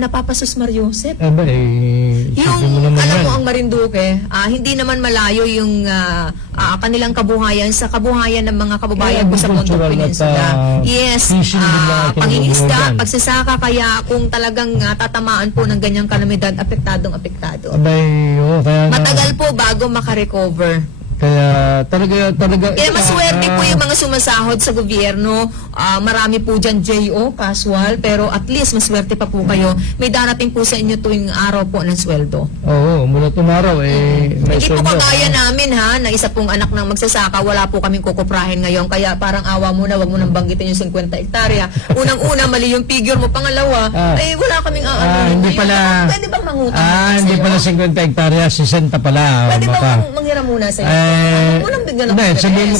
napapasos Mariosep. Yung, alam mo, ang Marinduque, hindi naman malayo yung kanilang kabuhayan sa kabuhayan ng mga kababayan ko sa Mondo Peninsula. Yes, pangingisda, pagsasaka, kaya kung talagang tatamaan po ng ganyang kalamidad, apektado. Kaya Matagal po bago makarecover. Kaya talaga Kaya maswerte po yung mga sumasahod sa gobyerno. Marami po dyan JO, casual, pero at least maswerte pa po kayo. May darating po sa inyo tuwing araw po ng sweldo. Oo, mula tumaraw may Hindi po sweldo. kagaya namin na isa pong anak ng magsasaka, wala po kaming kukuprahin ngayon. Kaya parang awa mo na, wag mo nang banggitin yung 50 hektarya. Unang-una, mali yung figure mo. Pangalawa, wala kaming hindi pala. Pwede bang mangutang muna Hindi sa'yo? pala 50 hektarya, 60 pala. Pwede Baka. bang manghiram muna sa'yo? Unang bigyan ng Hindi, sabihin mo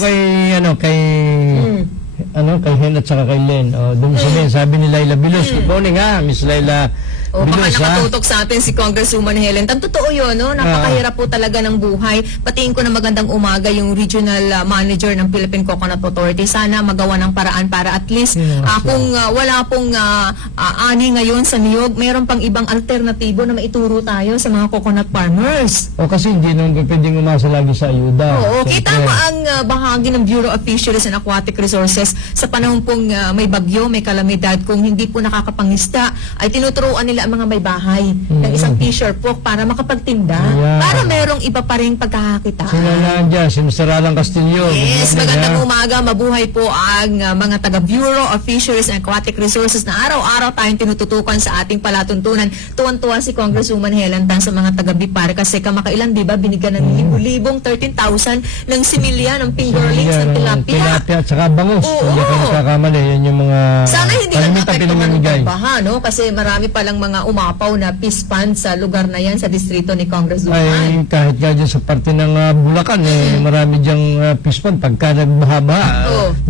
kay kay Hen at saka kay Len. Doon sa Len, sabi ni Laila Bilos. Good morning Miss Laila Baka Bilos nakatutok sa atin si Congresswoman Helen. Totoo yun, no? Napakahirap po talaga ng buhay. Patiin ko na magandang umaga yung regional manager ng Philippine Coconut Authority. Sana magawa ng paraan para at least kung wala pong ani ngayon sa niyog, mayroon pang ibang alternatibo na maituro tayo sa mga coconut farmers. kasi hindi naman pwedeng umasa lagi sa ayuda. Oo, kita mo ang bahagi ng Bureau of Fisheries and Aquatic Resources sa panahon pong may bagyo, may kalamidad, kung hindi po nakakapangista, ay tinuturuan nila ang mga may bahay ng isang fisher folk para makapagtinda. Para merong iba pa rin pagkakakita. Sino na dyan? Si Mr. Alan Castillo. Yes, magandang umaga. Mabuhay po ang mga taga Bureau of Fisheries and Aquatic Resources na araw-araw tayong tinututukan sa ating palatuntunan. Tuwan-tuwa si Congresswoman Helen Tan sa mga taga Bipar kasi kamakailan, di ba, binigyan ng libo-libong 13,000 ng similya, ng fingerlings, ng tilapia. Tilapia at saka bangus. Oo. Hindi ka nakakamali. Yan yung mga Sana hindi lang pinamimigay. naapektuhan ng baha, no? Kasi marami palang mga umapaw na fish pond sa lugar na yan, sa distrito ni Congresswoman. Ay, kahit nga dyan sa parte ng Bulacan, marami dyang fish pond. Pagka nagbaha-baha,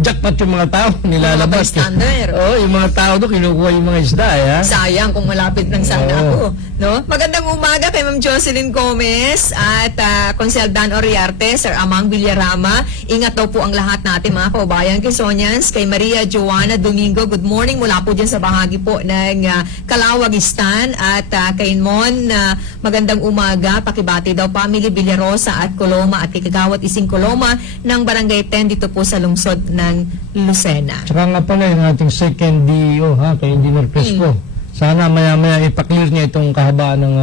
jackpot yung mga tao nilalabas. Bystander. Yung mga tao doon, kinukuha yung mga isda. Sayang kung malapit lang sana ako. No? Magandang umaga kay Ma'am Jocelyn Gomez at Consel Dan Oriarte, Sir Amang Villarama. Ingat daw po ang lahat natin mga kaubayan. Kay Sonyans, kay Maria Joanna Domingo, good morning mula po dyan sa bahagi po ng Kalawagistan. At kay Mon, magandang umaga. Pakibati daw Family Villarosa at Coloma at Kikagawat Ising Coloma ng Barangay 10 dito po sa lungsod ng Lucena. Tsaka nga pala yung ating second DO, kay Engineer Crespo. Sana maya-maya ipaklear niya itong kahabaan ng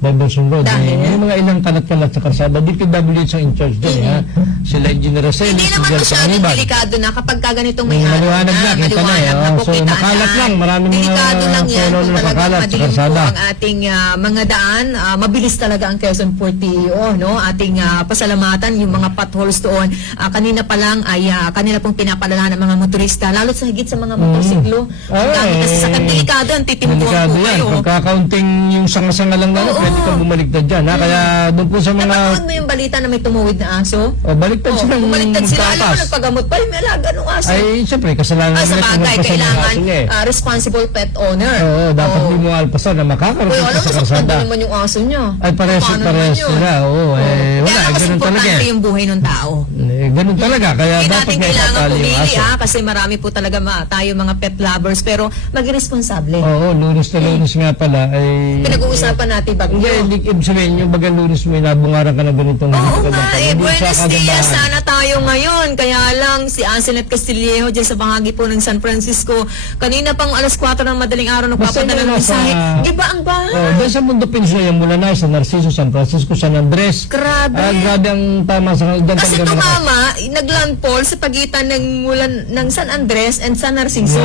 Diversion Road. May mga ilang kalat-kalat sa karsada. DPWH ang in charge doon. Sila Engineer Roseli. Hindi naman masyadong delikado na kapag ganitong may maliwanag na, kita na. So nakalat lang. Maraming mga delikado lang yan puno kung na talagang nakakalat sa madilim po karsada. ang ating mga daan. Mabilis talaga ang Quezon Portillo, no? Ating pasalamatan yung mga potholes doon. Kanina pa lang ay kanila pong pinapalalahan ng mga motorista, lalo sa higit sa mga motorsiklo. Kasi sa delikado ang titimbuhan po kayo. Pagkakaunting yung sanga-sanga lang na pwede kang bumaliktad dyan. Kaya doon po sa mga... Napanood mo yung balita na may tumuwid na aso? Baliktad silang bumaliktad sila. Alam mo, magtakas. nagpagamot pa yung alaga ng aso. Ay, siyempre, kasalanan Sa nila bagay, kung kailangan niya. responsible pet owner. Oo, dapat hindi mo alpasan na makakaroon Uy, ka alam mo, sa saktan karsada. naman yung aso niya. Ay, pares sila. Oo, wala, Kaya mas ganun talaga. importante yung buhay ng tao. Ganun talaga. Kaya Hindi dapat natin may kailangan patali yung pumili aso. kasi marami po talaga tayo mga pet lovers, pero maging responsable. Oo, Lunes na Lunes nga pala ay... Pinag-uusapan natin bagyo. Hindi, ibig sabihin, yung bagang Lunes mo, inabungaran ka na ganitong... Oo nga, Buenos Dias sana tayo ngayon. Kaya lang, si Anselet Castillejo dyan sa bahagi po ng San Francisco, kanina pang alas 4 ng madaling araw nagpapadala ng mensahe. Di ba ang bahay? Dahil sa Mundo Peninsula, mula na sa Narciso, San Francisco, San Andres. Grabe. Grabe ang tama sa kanila. Kasi tumama, naglandfall sa pagitan ng San Andres and San Narciso.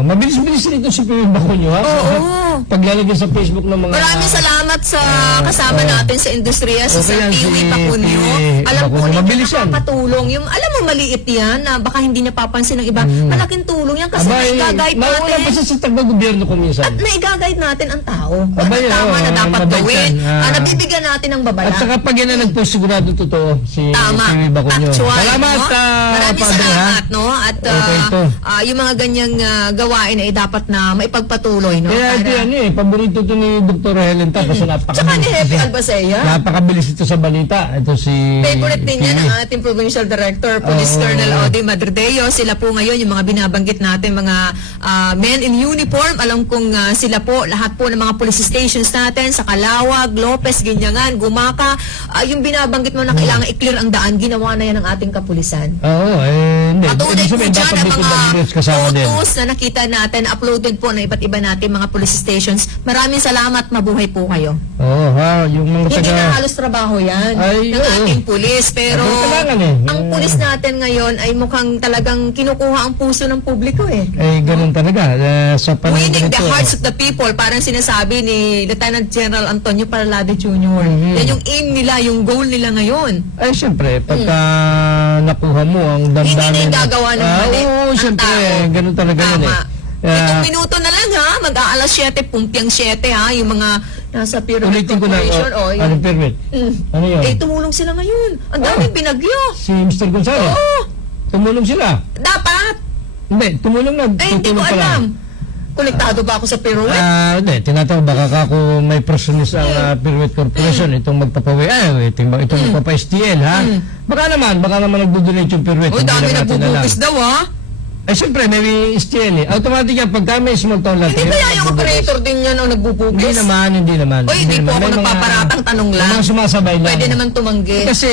Mabilis-bilis nito si Piwi Bakunyo, ha? Oo. Paglalagay sa Facebook ng mga... Maraming salamat sa kasama natin sa industriya, sa Piwi Bakunyo. Alam ko, hindi nakakatulong. Alam mo, maliit yan, na baka hindi niya papansin ng iba. Malaking tulong yan kasi naigagayad natin. Mauna pa sa tagba-gobyerno ko minsan. At naigagayad natin ang tao. Kung Abay, tama na dapat gawin. Nabibigyan natin ng babala. At saka pag yan na nagpost, sigurado totoo si Piwi Bakunyo. Actual, Salamat, maraming salamat, no? At yung mga ganyang gawain ay dapat na maipagpatuloy, no? Kaya ito yan paborito ito ni Dr. Helen Tan kasi Tsaka ni Hepe Albacea. napakabilis ito sa balita. Ito si... Favorite din yan ang ating Provincial Director, Police Colonel Audi Madrideo. Sila po ngayon, yung mga binabanggit natin, mga men in uniform. Alam kong sila po, lahat po ng mga police stations natin sa Calawag, Lopez, Ginyangan, Gumaka, yung binabanggit mo na kailangan i-clear ang daan, ginawa na yan ng ating kapulisan. Oo, hindi. Patuloy po dyan dapat ang mga din. photos na nakita natin, uploaded po na iba't iba natin mga police stations. Maraming salamat, mabuhay po kayo. Oo, Yung mga Hindi na halos trabaho yan Ay, ng oo. ating pulis. Pero Ay, kailangan eh. ang pulis natin ngayon ay mukhang talagang kinukuha ang puso ng publiko eh. ganun talaga. Sa panahon Winning the ganito, hearts of the people, parang sinasabi ni Lieutenant General Antonio Paralade Jr. Yan yung aim nila, yung goal nila ngayon. Ay, siyempre, pagka nakuha mo ang damdamin. Hindi na gagawa ng mali Oo, ang siyempre, tao. ganun talaga yun eh. Tama. Itong minuto na lang ha, mag-aalas 7, pumpiang 7 ha, yung mga nasa Pyramid Ulitin ko na, Corporation. anong permit? Ano yun? Tumulong sila ngayon. Ang daming binagyo. Si Mr. Gonzales? Oo. Tumulong sila? Dapat. Hindi, tumulong na. Hindi ko alam. Konektado ba ako sa Pyramid? Hindi, tinatawag baka ako may personis ang Pyramid Corporation, itong magpapawi, itong magpapa-STL, ha? Baka naman nagdo-donate yung Pyramid. Uy, dami nagbubukis daw ha. Ay, siyempre, may STL eh. Automatic yan, pagka may small town lang. Hindi kaya yung operator din yan ang nagbubukis? Hindi naman. Uy, hindi po ako nagpaparatang tanong lang. Mga sumasabay lang. Pwede naman tumanggi. Kasi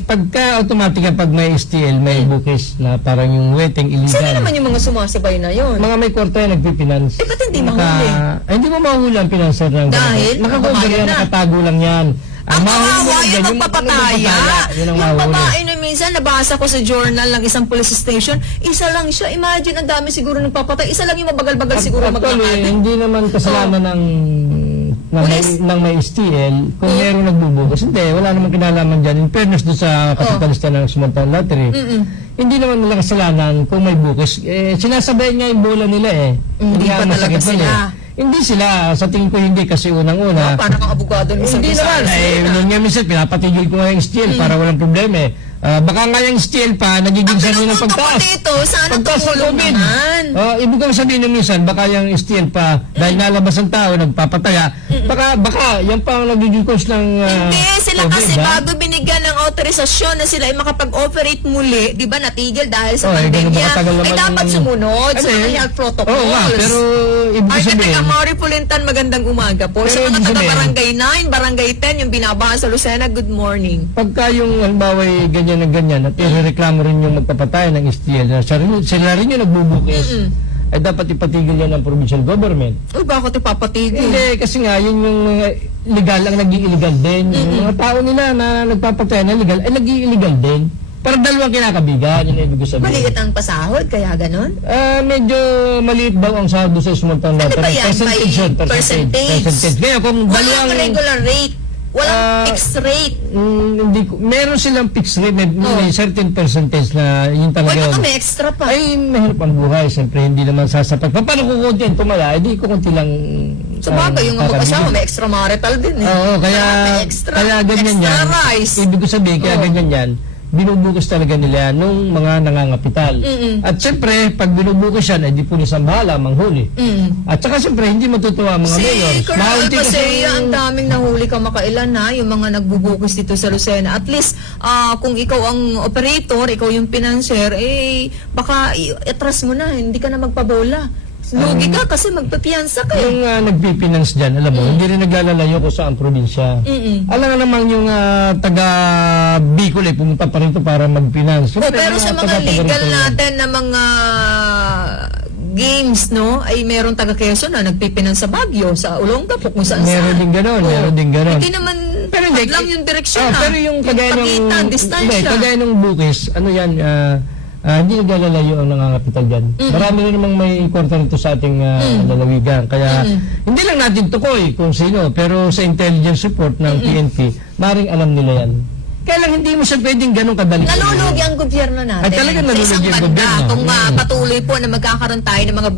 pagka automatic yan, pag may STL, may bukis na parang yung wetting illegal. Sino naman yung mga sumasabay na yon? Mga may kwarta yan, nagpipinance. Ba't hindi mahuli? Hindi mo mahuli ang pinanser ng Dahil? nakakover yan, na. nakatago lang yan. Ang kawawa yung magpapataya. Yung babae na minsan, nabasa ko sa journal ng isang police station, isa lang siya. Imagine, ang dami siguro nagpapatay. Isa lang yung mabagal-bagal siguro Actually, maglakad. hindi naman kasalanan ng may STL kung meron nagbubugos. Hindi, wala namang kinalaman dyan. In fairness doon sa kapitalista ng small town lottery, hindi naman nila kasalanan kung may bukis. Sinasabayan nga yung bola nila eh. Hindi nga pa talaga masakit nun sila. Hindi sila. Sa tingin ko hindi kasi unang-una. Parang ang abogado ng Hindi naman. Noon nga minsan, pinapatigil ko nga yung STL para walang problema eh. Baka nga yung STL pa, nagiging sanay ng pagtaas. Dito, sana Pagtaas ng tumulong COVID. naman. Ibig kong sabihin ng minsan, baka yung STL pa, dahil nalabas ang tao, nagpapataya, baka yan pa ang nagiging cause ng Hindi, sila COVID, kasi ha? bago binigyan ng authorizasyon na sila ay makapag-operate muli, di ba, natigil dahil sa ganun pandemya, makatagal naman ay dapat yung- sumunod sa mga health protocols. Oo nga, pero ibig Architect sabihin, Amaury Pulintan, magandang umaga po. Sa Pero mga ibig sabihin- taga-barangay 9, barangay 10, yung binabahan sa Lucena, good morning. pagka yung halimbawa ganyan na ganyan at ireklamo rin yung magpapatay ng STL na sila rin yung nagbubukis, ay dapat ipatigil yan ng provincial government. Uy, bakit ipapatigil? Hindi, kasi nga yun yung legal ang naging illegal din. Yung mga tao nila na nagpapatay na legal ay naging illegal din. Para dalawang kinakabigan, yun ang ibig ko sabihin. Maliit ang pasahod, kaya ganon? Medyo maliit daw ang sahod sa small town Ano lottery. ba yan? Percentage yun, Percentage. Kaya kung Walang regular rate. Walang fixed rate. hindi ko, meron silang fixed rate, may certain percentage na yun Uy, talaga. baka may extra pa. Ay, mahirap ang buhay. Siyempre, hindi naman sasapat. Paano kukunti ang tumala? Hindi kukunti lang. Sa bagay, yung mag-asawa, may extra marital din eh. Oo, May extra, kaya ganyan extra yan. rice. Ibig ko sabihin, kaya ganyan yan. Binubukas talaga nila nung mga nangangapital. At siyempre, pag binubukas yan, di pulis ang bahala, manghuli. At saka siyempre, hindi matutuwa ang mga mayors. Colonel Pasea, ang daming nahuli ka makailan na, yung mga nagbubukis dito sa Lucena. At least, kung ikaw ang operator, ikaw yung financer, baka i-atras mo na, hindi ka na magpabola. Lugi ka kasi magpapiyansa ka. Yung nagpipinance dyan, alam mo, hindi rin naglalalayo ko sa ang probinsya. Alam nga naman yung taga Bicol pumunta pa rito para mag-finance. Pero sa mga legal natin na mga games, no, ay meron taga Quezon na nagpipinance sa Baguio, sa Olongapo, kung saan Meron din gano'n, meron din gano'n. Hindi naman lang yung direksyon pero yung kagaya ng pagitan, distansya. kagaya ng bukis, ano yan, hindi naglalalayo ang nangangapital dyan. Marami rin namang may kwarta rito sa ating lalawigan. Kaya hindi lang natin tukoy kung sino, pero sa intelligence report ng PNP, maring alam nila yan. Kaya lang hindi mo siya pwedeng ganun kadali. Nalulugi ang gobyerno natin. Ay, talaga nalulugi sa isang ang banda, gobyerno. kung patuloy po na magkakaroon tayo ng mga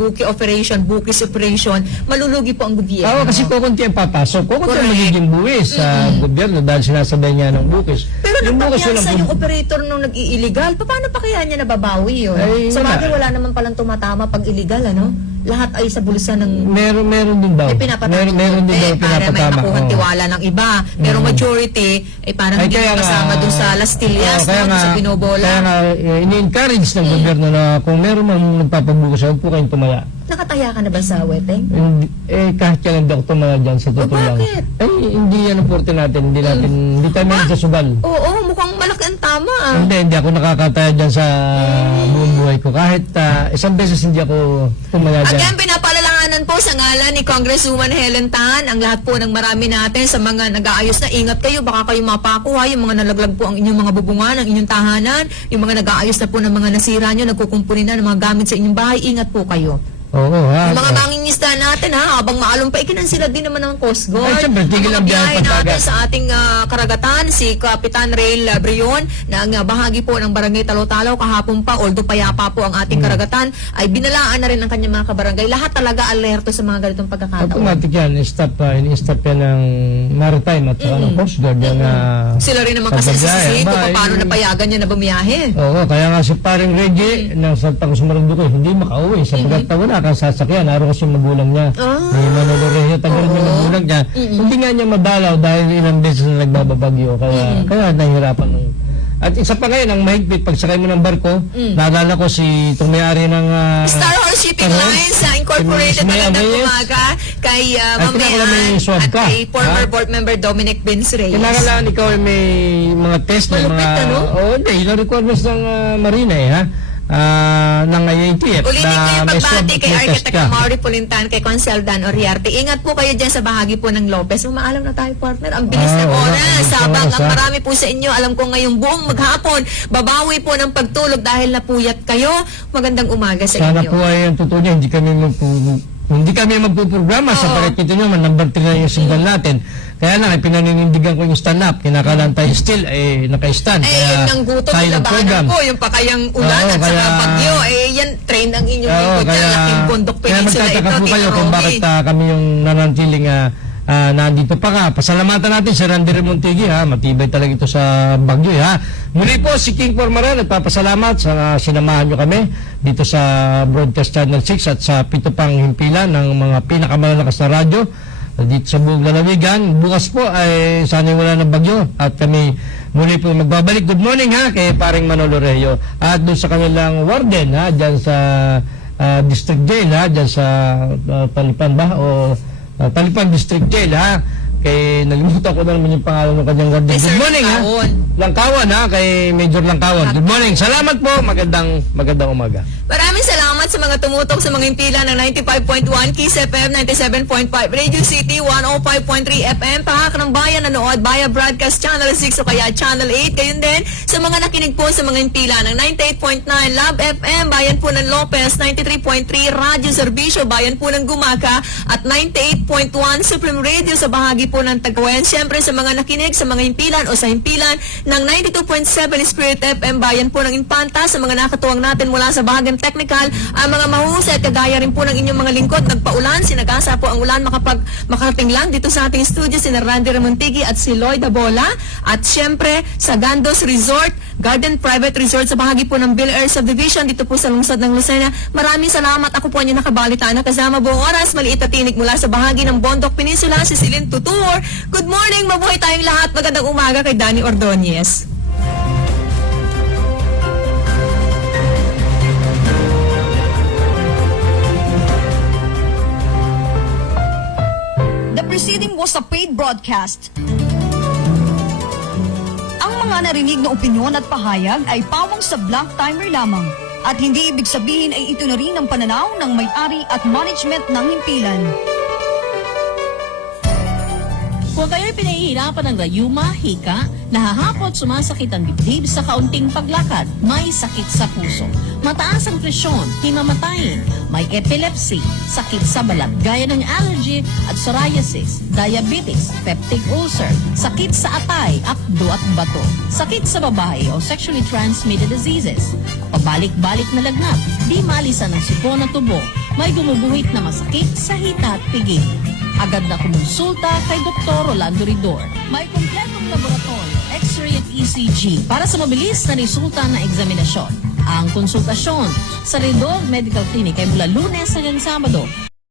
bukis operation, malulugi po ang gobyerno. Oo, kasi kukunti ang papasok. Kukunti ang Correct. magiging buwis sa gobyerno dahil sinasabay niya ng bukis. Pero yung bukis nagpapiyansa walang yung operator nung nag-i-illegal, paano pa kaya niya nababawi yun? Ay, Sa wala. bagay, wala naman palang tumatama pag illegal, ano? Lahat ay sa bulsa ng Meron din daw. may pinapatama Meron din daw para may pinapatama. makuha Oo. tiwala ng iba. Pero majority ay parang Ay, hindi kaya nga, kasama dun sa Las Tillas, kaya no? Dun sa Binobola. Kaya nga, ini-encourage ng gobyerno na kung meron mang nagpapabukas, huwag po kayong tumaya. Nakataya ka na ba sa weteng? Kahit kailan daw tumaya dyan sa totoo lang. bakit? Hindi yan ang porte natin. Hindi tayo meron sa sugal. Oo, mukhang malaki ang tama. Hindi ako nakakataya dyan sa buong buhay ko. Kahit isang beses hindi ako tumaya dyan. Again, pinapalalahanan po sa ngalan ni Congresswoman Helen Tan, ang lahat po ng marami natin sa mga nag-aayos na ingat kayo, baka kayo mapakuha, yung mga nalaglag po ang inyong mga bubungan, ang inyong tahanan, yung mga nag-aayos na po ng mga nasira nyo, nagkukumpuni na ng mga gamit sa inyong bahay, ingat po kayo. Oo, ha. Yung mga mangingisda natin ha, habang maalong pa, ikinansilan din naman ng Coast Guard. Ay, siyempre, tigil ang biyahe natin pagdagat. sa ating karagatan, si Kapitan Rail Brion, na ang bahagi po ng Barangay Talo-Talo kahapon pa, although payapa po ang ating karagatan, ay binalaan na rin ng kanyang mga kabarangay. Lahat talaga alerto sa mga ganitong pagkakataon. Automatic yan, ini-stop yan ng Maritime at saka ng Coast Guard. Sila rin naman kasi sisisi kung paano napayagan niya na bumiyahe. Oo, kaya nga si paring Reggie ng Santa Cruz Marinduque hindi makauwi sapagkat wala kang sasakyan. Araw kasi yung magulang niya. May Manolo Reyes, tagal yung magulang niya. Hindi nga niya madalaw dahil ilang beses na nagbabagyo. Kaya nahihirapan. At isa pa ngayon, ang mahigpit, pagsakay mo ng barko, naalala ko si itong may-ari ng Star Horse Shipping Lines Incorporated, magandang umaga kay Mamayan at kay former board member Dominic Benz Reyes. Kailangan ikaw ay may mga test ng mga... Oo, hindi. Ilang requirements ng Marina ha? Ng IATF. Ulitin ko yung pagbati kay Architect Mauri Pulintan, kay Consel Dan Oriarte. Ingat po kayo dyan sa bahagi po ng Lopez. Umaalam na tayo, partner. Ang bilis ng oras. Sabang ang marami po sa inyo. Alam ko ngayong buong maghapon, babawi po ng pagtulog dahil napuyat kayo. Magandang umaga sa Sana inyo. po ay ang totoo niya, hindi kami magpuprograma sa parekito nyo, number 3 na yung signal natin. Kaya lang, pinaninindigan ko yung stand-up. Kinakalan tayo still, naka-stand. Yung nang gutom, labanan po, yung pakayang ulan at saka bagyo, yan, train ang inyong lingkod dyan, laking bundok peninsula ito, magtataka po kayo kung bakit kami yung nanantiling nandito pa ka. Pasalamatan natin si Randy Remontigi, matibay talaga ito sa bagyo, Muli po, si King Formaran, nagpapasalamat sa sinamahan nyo kami dito sa Broadcast Channel 6 at sa pito pang himpilan ng mga pinakamalalakas na radyo dito sa buong lalawigan. Bukas po ay sana wala ng bagyo at kami muli po magbabalik. Good morning kay paring Manolo Reyes at doon sa kanilang warden dyan sa district jail dyan sa Talipan ba o Talipan District Jail kay nalimutan ko na naman yung pangalan ng kanyang warden. Good morning Langkawan kay Major Langkawan. Good morning. Salamat po. Magandang umaga. Maraming salamat sa mga tumutok sa mga impila ng 95.1 Kiss FM, 97.5 Radio City, 105.3 FM, Pahak ng Bayan, nanood via Broadcast Channel 6 o kaya Channel 8. Gayon din sa mga nakinig po sa mga impila ng 98.9 Love FM, Bayan po ng Lopez, 93.3 Radyo Servicio, Bayan po ng Gumaka, at 98.1 Supreme Radio sa bahagi po ng Tagkawayan. Siyempre sa mga nakinig sa mga himpilan o sa himpilan ng 92.7 Spirit FM, Bayan po ng Infanta, sa mga nakatuwang natin mula sa bahagang technical, ang mga mahusay at kagaya rin po ng inyong mga lingkod, nagpaulan, sinagasa po ang ulan makarating lang dito sa ating studio si Randy Remontigi at si Lloyd Abola, at siyempre sa Gandos Resort, Garden Private Resort sa bahagi po ng Bill Air Subdivision dito po sa lungsod ng Lucena. Maraming salamat. Ako po ang nakabalita na kasama buong oras, maliit at tinig mula sa bahagi ng Bondok Peninsula, si Celine Tutur. Good morning, mabuhay tayong lahat. Magandang umaga kay Danny Ordonez. The preceding was a paid broadcast. Ang mga narinig na opinyon at pahayag ay pawang sa blank timer lamang at hindi ibig sabihin ay ito na rin ang pananaw ng may-ari at management ng himpilan. Kung kayo'y pinahihirapan ng rayuma, hika, nahahapot, sumasakit ang dibdib sa kaunting paglakad, may sakit sa puso, mataas ang presyon, himamatayin, may epilepsy, sakit sa balat gaya ng allergy at psoriasis, diabetes, peptic ulcer, sakit sa atay, apdo at bato, sakit sa babae o sexually transmitted diseases, pabalik-balik na lagnat, di maalisan ng sipon at tubo, may gumuguhit na masakit sa hita at piging. Agad na kumonsulta kay Dr. Rolando Ridor. May kompletong laboratorio, X-ray at ECG para sa mabilis na resulta ng eksaminasyon. Ang konsultasyon sa Ridor Medical Clinic ay mula Lunes hanggang Sabado,